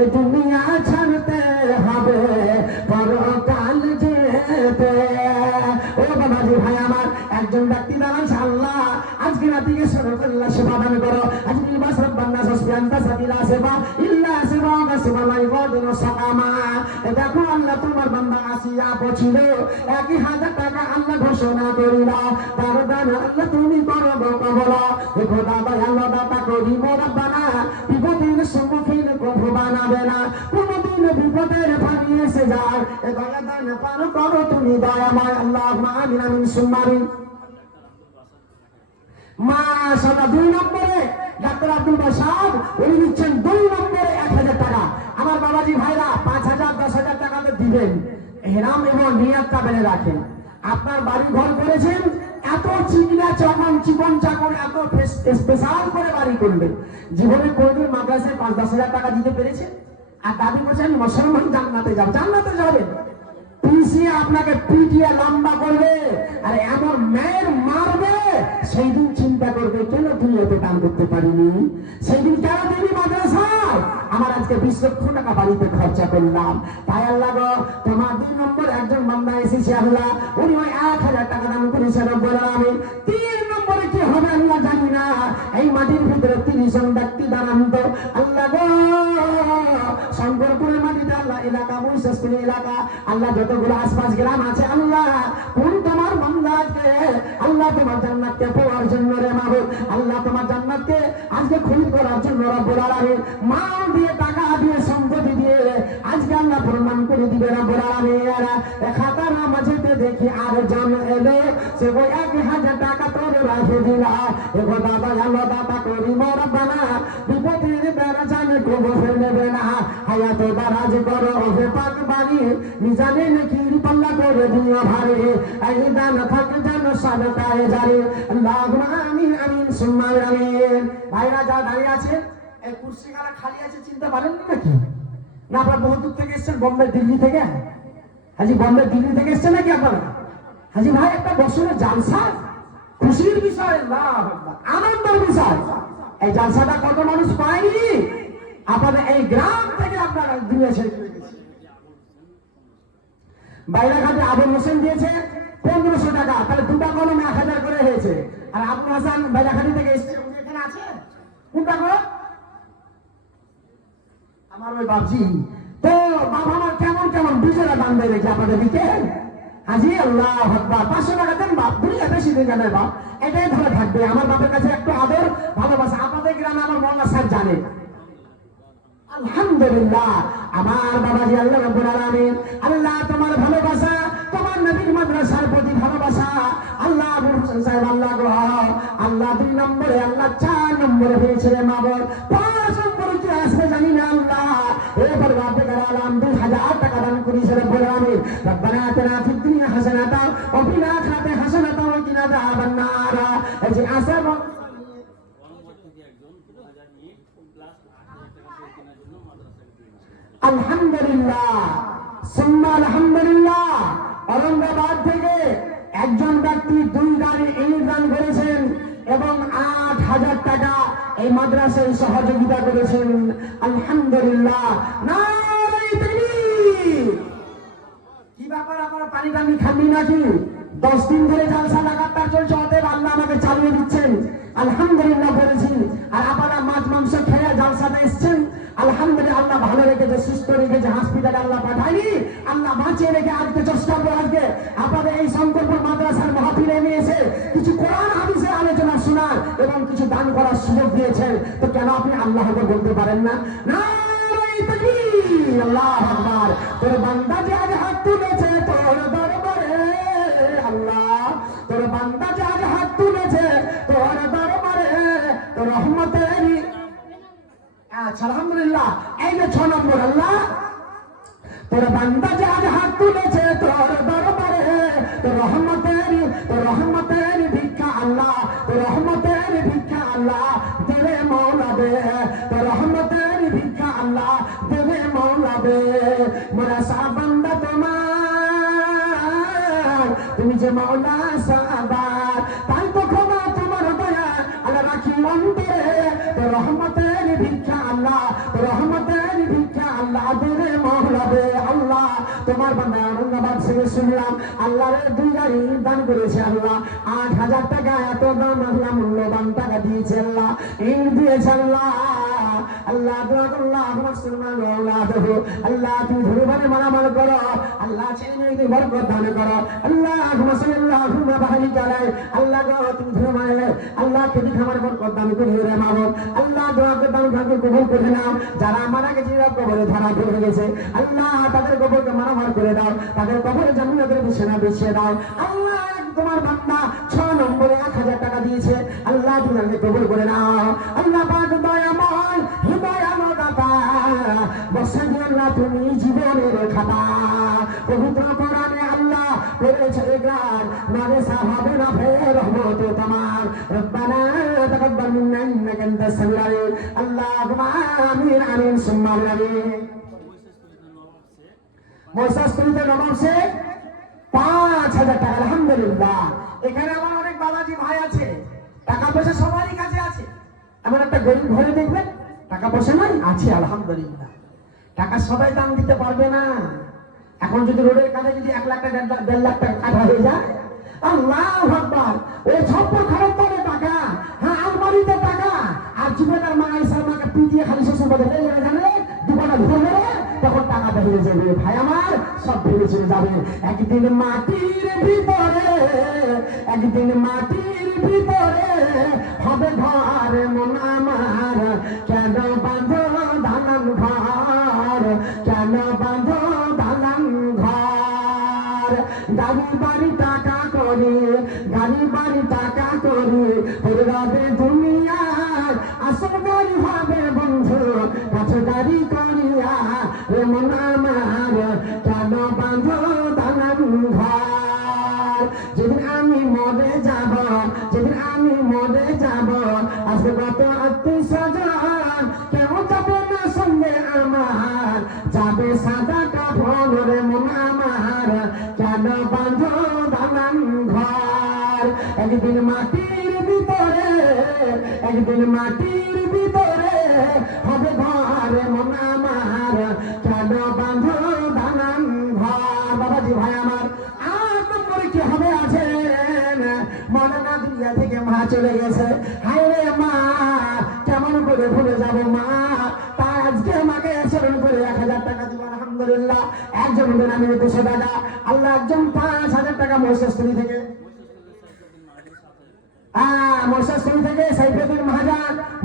এ দুনিয়া ছাড়তে হবে পরকাল যেতে। ও বাবাজি ভাই আমার, একজন ব্যক্তি দাঁড়াইছে, আল্লাহ আজকে রাতিকে সরকাল্লাহ সেবা দান করো, আজকে লিবাস রব্বান্না সসবিয়ান্তা সাবিলা সেবা ইল্লা সেবা সেবা লাইবাদিন সাকামা। দেখো আল্লাহ তোমার বান্দা আসিয়া পৌঁছিল, 1000 টাকা আল্লাহ ঘোষণা করিলা, তার দান আল্লাহ তুমি করো কবলা। দেখো দাদা আল্লাহ দাতা করি মোরাব্বানা, বিপদের সম্মুখীন কভু বানাবে না, কোনদিন বিপদের পানি এসে যায়, এ দয়া দান পার করো তুমি দয়াময়। আল্লাহুম্মা আমিন আমিন সুম্মা আমিন। মাশাআল্লাহ, 2 নম্বরে ডাক্তার আব্দুল বাসাদ উনি নিচ্ছেন 2 নম্বরে 1000 টাকা। আমার বাবাজি ভাইরা 5000 10,000 টাকা তো দিবেন, হেরাম এবং নিয়াত কাবেলে রাখেন। আপনার বাড়ি ঘর করেছেন, এত চিকনা চকন চিকন চাকন এত স্পেশাল করে বাড়ি করবেন, জীবনে কোনদিন মাদ্রাসায় 5-10,000 টাকা দিতে পেরেছেন? আর দাবি করছেন মুসলমান জান্নাতে যাব, জান্নাতে যাবেন, পিছিয়ে আপনাকে পিটিয়ে লম্বা করবে আর এমন মেয়ের মারবে, সেই দিন চিন্তা করবে কেন দুনিয়াতে দান করতে পারিনি, সেই দিন কেন তিনি মাদ্রাসায় আমার আজকে 20 লক্ষ টাকা বাড়িতে খরচা করলাম। তাই আল্লাহ গো, তোমার 2 নম্বর একজন বান্দা এসেছে, আল্লাহ উনি ওই 1000 টাকা দান করেছে রব্বুল আলামিন। 3 নম্বরে কি হবে আল্লাহ জানি না, এই মাটির ভিতরে 30 জন ব্যক্তি দাঁড়ান তো আল্লাহ গো, শঙ্করপুরের মাটিতে আল্লাহ এলাকা মহিষাসপুরের এলাকা আল্লাহ যতগুলো আশপাশ গ্রাম আছে, আল্লাহ কোন তোমার বান্দাকে আল্লাহ তোমার জান্নাতকে পাওয়ার জন্য রে মাহবুব, আল্লাহ তোমার জান্নাতকে আজকে খরিদ করার জন্য রব্বুল আলামিন মাল দিয়ে টাকা দিয়ে সম্পত্তি দিয়ে আজকে আল্লাহ প্রমাণ করে দিবে রব্বুল আলামিন। খাতার মাঝেতে দেখি আর জন এলো, সে ওই 1000 টাকা তোর রাখে দিলা। এগো দাদা আল্লাহ দাতা করি মোরাব্বানা, বিপদের বেড়া জানে কবো ফেলবে না, হায়াত দারাজ করো ওহে পাক বাড়ি, নিজানে নাকি পাল্লা করে দুনিয়া ভারে, এই দান থাকে যেন সাদকায় জারে। আল্লাহুম্মা আমিন আমিন সুম্মা আমিন। ভাইরা যা দাঁড়িয়ে আছেন, এই কুরসিগুলো খালি আছে, চিনতে পারেননি নাকি? না আপনারা বহু দূর থেকে এসেছেন, বোম্বে দিল্লি থেকে? হাজি বোম্বে দিল্লি থেকে এসেছেন নাকি আপনারা? হাজি ভাই একটা বছরের জালসা, খুশির বিষয়, আল্লাহু আকবার, আনন্দের বিষয়। এই জালসাটা কত মানুষ পায়নি, আপনাদের এই গ্রাম থেকে আপনারা দুনিয়া ছেড়ে চলে গেছে। বাইরাঘাটে আবুল হোসেন দিয়েছে 1500 টাকা, তাহলে 2টা কলমে 1000 করে হয়েছে। আর আবুল হাসান বাইরাঘাটি থেকে এসেছে, উনি এখানে আছে, কোনটা করে আমার ওই বাবজি। তো বাবা আমার কেমন কেমন বিজেরা দান দেয় নাকি আপনাদের দিকে? হাজি আল্লাহু আকবার, 500 টাকা দেন বাপ, দুনিয়া বেশি দিন জানে বাপ, এটাই ধরে থাকবে। আমার বাপের কাছে একটু আদর ভালোবাসা, আপনাদের গ্রামে আমার মোল্লা সাহেব জানে, আলহামদুলিল্লাহ। আমার বাবাজি আল্লাহ রাব্বুল আলামিন, আল্লাহ তোমার ভালোবাসা, তোমার নবীর মাদ্রাসার প্রতি ভালোবাসা, আল্লাহ আবু হোসেন সাহেব আল্লাহ গো, আল্লাহ 2 নম্বরে, আল্লাহ 4 নম্বরে পেয়েছে রে মাবর, 5 নম্বরে কি আসবে জানি না আল্লাহ। এবার বাপের আলাম 2000 টাকা দান করেছে রব্বুল আলামিন। রব্বানা আতিনা ফিদ দুনিয়া হাসানাতা আলহামদুলিল্লাহ সুম্মা আলহামদুলিল্লাহ। ঔরঙ্গাবাদ থেকে একজন ব্যক্তি 2 গাড়ি ইট দান করেছেন এবং 8,000 টাকা এই মাদ্রাসায় সহযোগিতা করেছেন। আলহামদুলিল্লাহ। নারে তাকবীর। কি ব্যাপার, আপনারা পানি টানি খাননি নাকি? 10 দিন ধরে জালসা লাগাতার চলছে, অতএব আল্লাহ আমাকে চালিয়ে দিচ্ছেন। আলহামদুলিল্লাহ বলেছি। আর আপনারা মাছ মাংস খেয়ে জালসাতে এসছেন, আলহামদুলিল্লাহ আল্লাহ ভালো রেখেছে, সুস্থ রেখেছে, হসপিটালে আল্লাহ পাঠায়নি, আল্লাহ বাঁচিয়ে রেখে আজকে চেষ্টা করে আজকে আপনাদের এই শঙ্করপুর মাদ্রাসার মাহফিলে নিয়ে এসে কিছু কোরআন হাদিসের আলোচনা শোনার এবং কিছু দান করার সুযোগ দিয়েছেন। তো কেন আপনি আল্লাহকে বলতে পারেন না? নারে তাকবীর, আল্লাহু আকবার। তোর বান্দা যে আজ হাত তুলেছে তোর দরবারে, আল্লাহ তোর বান্দা যে আজ হাত তুলেছে তোর দরবারে, তোর রহমতের। আচ্ছা আলহামদুলিল্লাহ। এই যে 6 নম্বর, আল্লাহ তোর বান্দা যে আজ হাত তুলেছে তোর দরবারে, তোর রহমতের ভিক্ষা আল্লাহ, তোর রহমতের ভিক্ষা আল্লাহ দেবে মৌলা দে, তোর রহমতের ভিক্ষা আল্লাহ দেবে মৌলা দে। মোরা সা বান্দা তোমার, তুমি যে মৌলা সাবার, তাই তো ক্ষমা তোমার দয়া আল্লাহ রাখি অন্তরে, তোর রহমতের ভিক্ষা আল্লাহ, তোর রহমতের ভিক্ষা আল্লাহ দেবে মৌলা দে। আল্লাহ তোমার বান্দা ঔরঙ্গাবাদ থেকে শুনলাম আল্লাহর 2 গাড়ি দান করেছে। আল্লাহ 8,000 টাকা, এত দাম আল্লাহ মূল্যবান টাকা দিয়েছে, আল্লাহ ইট দিয়েছে। আল্লাহ আল্লাহ দোয়া করলাম মুসলমান আওলাদহু, আল্লাহ তুমি ধরে মারামার করো, আল্লাহ ছেলে মেয়েকে বরকত দান করো, আল্লাহ মুসলিল্লাহু বাহারিক আলাই, আল্লাহ গো তুমি ধরে মারলে আল্লাহ কেদি খামার বরকত দান করিও রে মাবুদ। আল্লাহ দোয়াকে দান ভাগে কবুল করে নাও। যারা মারা গেছে কবরে ধরা পড়ে গেছে, আল্লাহ তাদের কবরকে মারামার করে দাও, তাদের কবরে জান্নাতের বিছানা বিছিয়ে দাও। আল্লাহ তোমার বান্দা 6 নম্বরে 1,000 টাকা দিয়েছে, আল্লাহ তুমি আমাকে কবুল করে নাও। আল্লাহ পাক দয়াময় হৃদয়ালো দাতা, বসে আল্লাহ তুমি জীবনের খাতা, পবিত্র কোরআনে আল্লাহ করেছে গান, নারে সাহাবে না ফের রহমত তোমার, রব্বানা তাকাব্বাল মিন্না ইন্নাকা আনতাস সামিউল আলিম। আল্লাহুম্মা আমিন আমিন সুম্মা আমিন। ময়সাস্ত্রীতে নবাব সে 5,000 টাকা। আলহামদুলিল্লাহ। এখানে আমার অনেক বাবাজি ভাই আছে, টাকা পয়সা সবারই কাছে আছে। এমন একটা গরিব ঘরে দেখবেন টাকা পয়সা নাই, আছে আলহামদুলিল্লাহ। টাকা সবাই দাম দিতে পারবে না। এখন যদি রোডের কাছে যদি 1 লাখ টাকা 1.5 লাখ টাকা কাটা হয়ে যায়, আল্লাহু আকবার, ওই ছপ্পর খারাপ করে টাকা, হ্যাঁ আলমারিতে টাকা, আর জীবনের মা আয়েশার মাকে পিটিয়ে খালি শ্বশুর বাড়ি নিয়ে জানে দুপাটা ধরে তখন টাকা বেরিয়ে যাবে। ভাই আমার সব ভেঙে চলে যাবে। একদিন মাটির ভিতরে, একদিন মাটির ভিতরে হবে ঘর মন আমার, কেন বাঁধো দালান ঘর, কেন বাঁধো দালান ঘর। গাড়ি বাড়ি টাকা করি, গাড়ি বাড়ি টাকা করি, রবে দুনিয়ার আসল গাড়ি হবে বন্ধু, কাছে গাড়ি করিয়া রে মন আমার, কেন বাঁধো দালান ঘর। যেদিন আমি মরে যাব, যেদিন আমি মরে যাব, আজকে কত আত্মীয় স্বজন কেউ যাবে না সঙ্গে আমার, যাবে সাদা কাপড় রে মন আমার, কেন বাঁধো দালান ঘর। একদিন মাটির ভিতরে, একদিন মাটির ভিতরে হবে ঘর মন আমার, কেন বাঁধো দালান ঘর। বাবাজি ভাই আমার 8 নম্বরে কি হবে আছেন, মৌলানা দুনিয়া থেকে মা চলে গেছে। হায় রে মা, কেমন করে ভুলে যাব মা। তাই আজকে মাকে স্মরণ করে 1,000 টাকা দিব। আলহামদুলিল্লাহ। একজন বেনামে 200 টাকা, আল্লাহ একজন 5,000 টাকা মহেশখালী থেকে, মহেশখালী থেকে সাইফুদ্দিন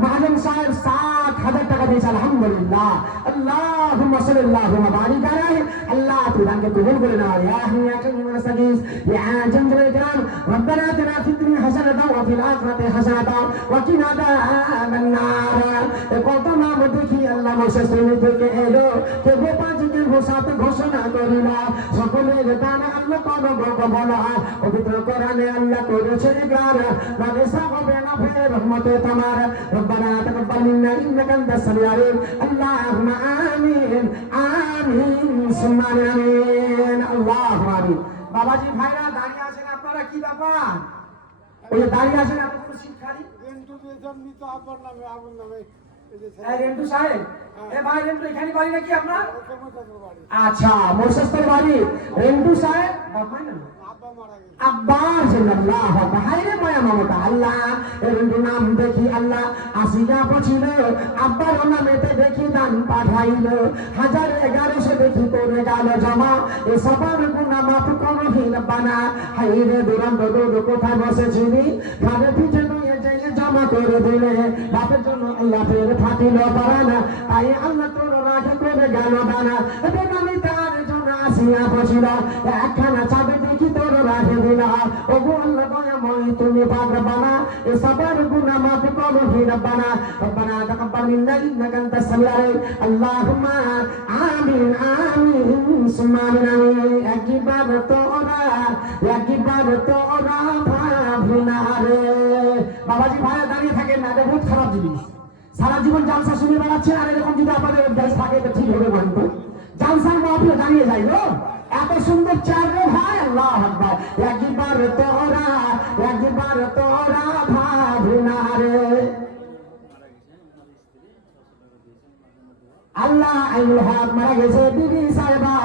মহাজন সাহেব 7,000 টাকা দিয়েছে। আলহামদুলিল্লাহ। আল্লাহুম্মা সাল্লাল্লাহু ওয়া বারিক আলাইহি। আল্লাহ তুমি দানকে কবুল করে নাও। ইয়া হাইয়াতুল মুনাসাকিস ইয়া জামদুল ইকরাম, রব্বানা আতিনা ফিদ দুনিয়া হাসানাতাও ওয়া ফিল আখিরাতি হাসানাতাও ওয়া কিনা আযাবান নার। কত নাম দেখি আল্লাহ মোসেস শ্রেণী থেকে এলো, কে গো পাঁচকে ঘোষাতে ঘোষণা করিলা, সকলের দান আল্লাহ কোন বলা, পবিত্র কোরআনে আল্লাহ করেছে গান, মানে সাহাবে না ফের রহমতে তোমার, রব্বানা তাকাব্বাল মিন্না ইন্নাকা আনতাস সামিউল আলিম, আল্লাহুম্মা আমিন আমিন সুম্মা আমিন, আল্লাহু আমিন। বাবাজি ভাইরা দাঁড়িয়ে আছেন আপনারা, কি ব্যাপার? ওই দাঁড়িয়ে আছেন এতগুলো সিট খালি? রেন্টু সাহেব, এ ভাই রেন্টু এখানে বাড়ি নাকি আপনার? আচ্ছা, মোরশেদপুর বাড়ি। রেন্টু সাহেব বাবা না আব্বা আল্লাহ ভাইরে মায়া মমতা আল্লাহ, রেন্টু নাম দেখি আল্লাহ আসিয়া পছিল, আব্বার নামেতে দেখি দান পাঠাইল, 1111 দেখি করে গেল জমা, এ সবার গুণা মাফ করো হি রব্বানা, হাইরে দুরন্ত দুধ কোথায় বসেছিলি, ঘরে পিছে নিয়ে যেয়ে জমা করে দিলে, বাপের জন্য আল্লাহ ফের ফাটিল পারানা, তাই আল্লাহ তোর রাখে করে গেল দানা, বেনামি তার জন্য আসিয়া পছিল, একখানা চাঁদে দেখি তোর রাখে দিলা, ওগো আল্লাহ দয়াময় তুমি পাক রব্বানা, এ সবার গুনাহ মাফ করো হে রব্বানা, রব্বানা তাকাব্বাল মিন্না ইন্নাকা আনতাস সামিউল আলিম, আল্লাহুম্মা আমিন আমিন সুম্মা আমিন। একবার তোরা ভাবি না রে। বাবাজি ভাইয়া দাঁড়িয়ে থাকেন না, এটা বহুত খারাপ জিনিস। সারা জীবন জালসা শুনে বেড়াচ্ছেন, আর এরকম যদি আপনাদের অভ্যাস থাকে তো ঠিক হবে মানতো। জালসার মাহফিলে দাঁড়িয়ে যাইলো, এত সুন্দর চেয়ার রে ভাই, আল্লাহু আকবার। একবার তোরা ভাবি না রে। আল্লাহ আইনুল হক মারা গেছে, বিবি সাহেবা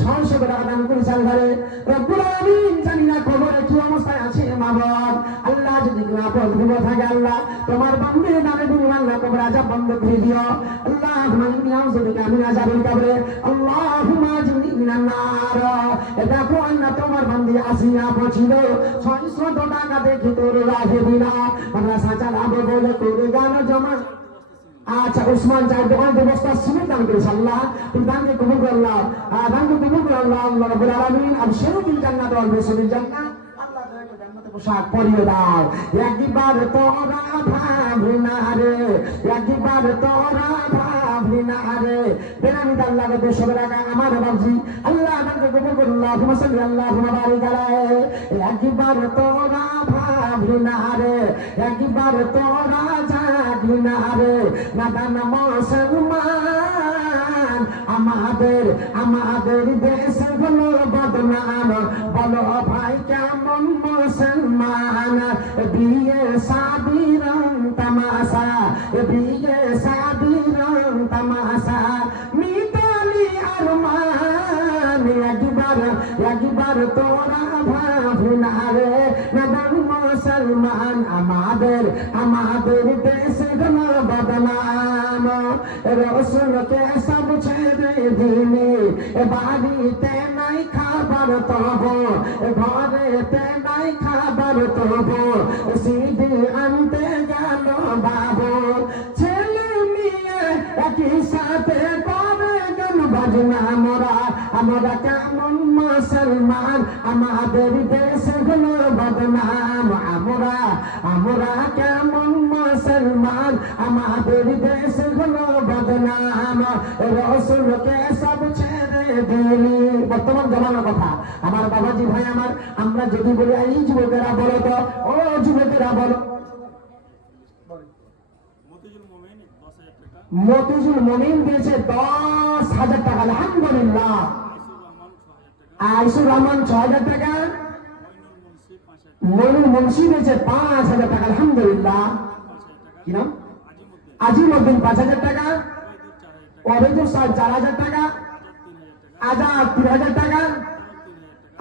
600 টাকা দান করেছেন ঘরে। রব্বুল আলামিন জানি না কবরে কি অবস্থায় আছে মা বাবা, আল্লাহ যদি আপদ বিপদ থাকে আল্লাহ তোমার বান্দির নামে তুমি আল্লাহ কবর আযাব বন্ধ করে দিও। আল্লাহুম্মা ইন্নী আউযু বিকা মিন আযাবিল কবর, আল্লাহুম্মা আজনি মিনান নার। এটা কো আল্লাহ তোমার বান্দি আসিয়া পৌঁছিল, 600 টাকা দেখি তোর রাখে দিলা, মাদ্রাসা চালাবো বলে করে গেল জমা। আচ্ছা, উসমান চার দোকান ব্যবস্থা সিমেন্ট দান করেছে আল্লাহ, তুমি দানকে কবুল করে আল্লাহ, দানকে কবুল করে আল্লাহ, আল্লাহ রাব্বুল আলামিন আবশিরু বিল জান্নাত ওয়াল বিল জান্নাত, আল্লাহ দয়া করে জান্নাতে পোশাক পরিয়ে দাও। একবার তোরা ভাবি না রে, একবার তোরা ভাবি না রে, বেনামি আল্লাহ কে সবের আগা আমার বাবজি আল্লাহ দানকে কবুল করে আল্লাহুম্মা সাল্লি আল্লাহুম্মা বারিক আলাইহি। একবার তোরা ভাবি না রে, একবার তোরা জাগি না রে, নাদান মুসলমান আমাদের দেশ হলো বদনাম, বলো ভাই কেমন মুসলমান, বিয়ে শাদি রং তামাশা, বিয়ে শাদি রং তামাশা, মিতালি আরমান। একবার তোরা ভাবি না রে, নাদান মুসলমান আমাদের দেশ হলো বদনাম, রসুলকে সব ছেড়ে দিলি, বাড়িতে নাই খাবার তব, ঘরেতে নাই খাবার তব, সিধি আনতে গেল বাবু, ছেলে মেয়ে একই সাথে করে গেল বাজনা, আমরা কেমন মুসলমান, আমাদের দেশ হলো বদনাম, আমরা কেমন মুসলমান, আমাদের দেশ হলো বদনাম, রসুলকে সব ছেড়ে দিলি। বর্তমান জমানার কথা আমার বাবাজি ভাই আমার, আমরা যদি বলি এই যুবকেরা বলো তো, ও যুবকেরা বলো, মতিজুল মমিন দিয়েছে 10,000 টাকা, আলহামদুলিল্লাহ। আইসুর রহমান 6,000 টাকা, মইনুল মুন্সি দিয়েছে 5,000 টাকা, আলহামদুলিল্লাহ। কি নাম? আজিমউদ্দিন 5,000 টাকা, ওবাইদুর সাহেব 4,000 টাকা, আজাদ 3,000 টাকা,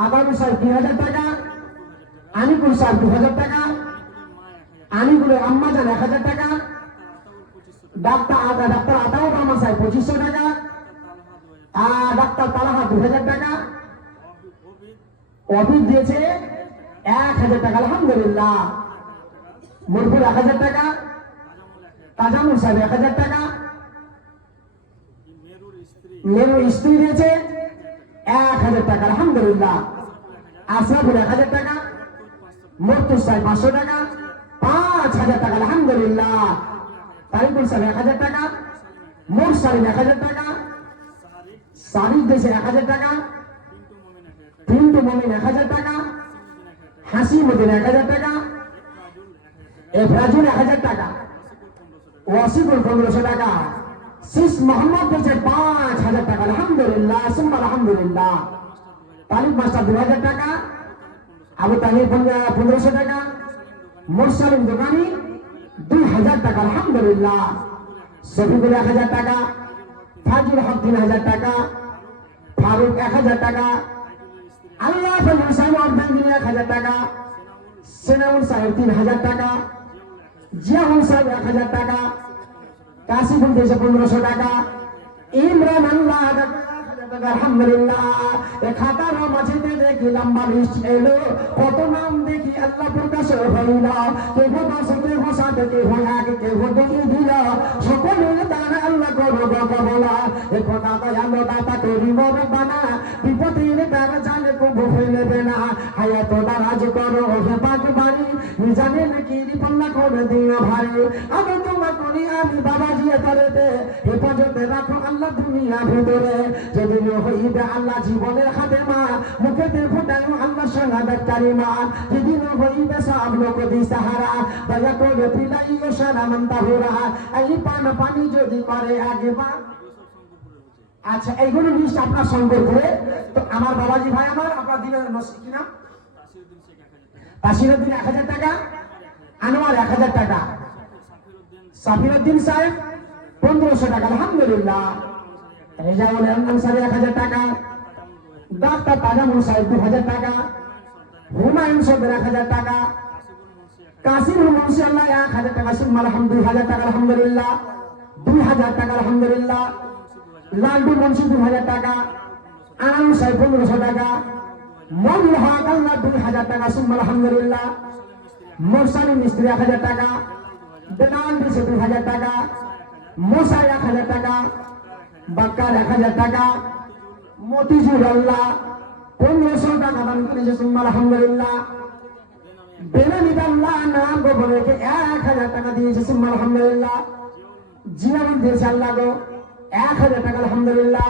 আবারুল সাহেব 3,000 টাকা, আনিকুল সাহেব 2,000 টাকা, আনিকুলের আম্মাজান 1,000 টাকা, ডাক্তার আতাউর রহমান সাহেব 2,500 টাকা, ডাক্তার তালাহা 2,000 টাকা, অভিদ দিয়েছে 1,000 টাকা, আলহামদুলিল্লাহ। মুরপুর 1,000 টাকা, তাজামুল সাহেব 1,000 টাকা, মেরুর স্ত্রী দিয়েছে 1,000 টাকা, আলহামদুলিল্লাহ। আশরাফুল 1,000 টাকা, মর্তুজ সাহেব 500 টাকা, 5,000 টাকা, আলহামদুলিল্লাহ। তারিকুল সাহেব 1000 টাকা, মুরসালিম 1000 টাকা, সারিক দেশে 1000 টাকা, পিন্টু মমিন 1000 টাকা, হাসিমুদ্দিন 1000 টাকা, এফরাজুল 1000 টাকা, ওয়াসিকুল 1500 টাকা, সিস মোহাম্মদ দেশে 5000 টাকা। আলহামদুলিল্লাহ সুম্মা আলহামদুলিল্লাহ। তালিব মাস্টার 2000 টাকা, আবু তাহির 1500 টাকা, মুরসালিম দোকানি 2000 টাকা। আলহামদুলিল্লাহ। শফিকুল 1000 টাকা, ফাজুল হক 3000 টাকা, ফারুক 1000 টাকা, আল্লাহ ফজল সাহেব অর্ধেক 1000 টাকা, সেনাউল সাহেব 3000 টাকা, জিয়াউল সাহেব 1000 টাকা, কাসিমুল দেশে 1500 টাকা, ইমরান আল্লাহ 1000 টাকা। আলহামদুলিল্লাহ। এ খাতার মাঝে দেখি লম্বা লিস্ট এলো, কত নাম দেখি আল্লাহ প্রকাশ হইল, কেহ 10 কেহ 7 কেহ 1 কেহ 2 দিল, সকলের দ্বারা আল্লাহ করো বলা। এ কথা দয়ালো দাতা করিব রব্বানা, বিপদের বেড়া জানে কবু ফেলবে না, হায়াত দারাজ করো হে পাক বাড়ি, মিজানের কি পাল্লা করে দিও ভাই। আমি তোমা করি আমি বাবাজি তরেতে, হেফাজতে রাখো আল্লাহ দুনিয়া ভিতরে, যেদিন হইবে আল্লাহ জীবনের খাদেমা, মুখেতে ফুটানো আল্লাহ শাহাদাত কারিমা, যেদিন হইবে সব লোক দিশাহারা, দয়া করে পিলাইও সারা মান তাহুরা, এই পানি যদি করে আগে বা। আচ্ছা, এইগুলো লিস্ট আপনার সংগ্রহ করে তো আমার বাবাজি ভাই আমার আপনার দিনের কি নাম? তাসিরউদ্দিন 1000 টাকা, আনোয়ার 1000 টাকা, সাফিরউদ্দিন সাহেব 1500 টাকা। আলহামদুলিল্লাহ। রেজাউল আনসারী 1000 টাকা, ডাক্তার তাজামুল সাহেব 2000 টাকা, হুমায়ুন সদর 1000 টাকা, কাসিমুল মুন্সি আল্লাহ 1000 টাকা, সুম্মা 2000 টাকা। আলহামদুলিল্লাহ। 2000 টাকা। আলহামদুলিল্লাহ। লালটু মুন্সি 2000 টাকা, আনাম সাহেব 1500 টাকা, মনুল হক আল্লাহ 2000 টাকা, সুম্মা আলহামদুলিল্লাহ। মুরসালিম মিস্ত্রি 1000 টাকা, বেলাল দেশে 2000 টাকা, মুসা 1000 টাকা, বাক্কার 1000 টাকা, মতিজুর আল্লাহ 1500 টাকা দান করেছে, সুম্মা আলহামদুলিল্লাহ। বেনামিদ আল্লাহ নাম গোপনে 1000 টাকা দিয়েছে, সুম্মা আলহামদুলিল্লাহ। জিয়াউল দিয়েছে আল্লাহ গো 1000 টাকা। আলহামদুলিল্লাহ।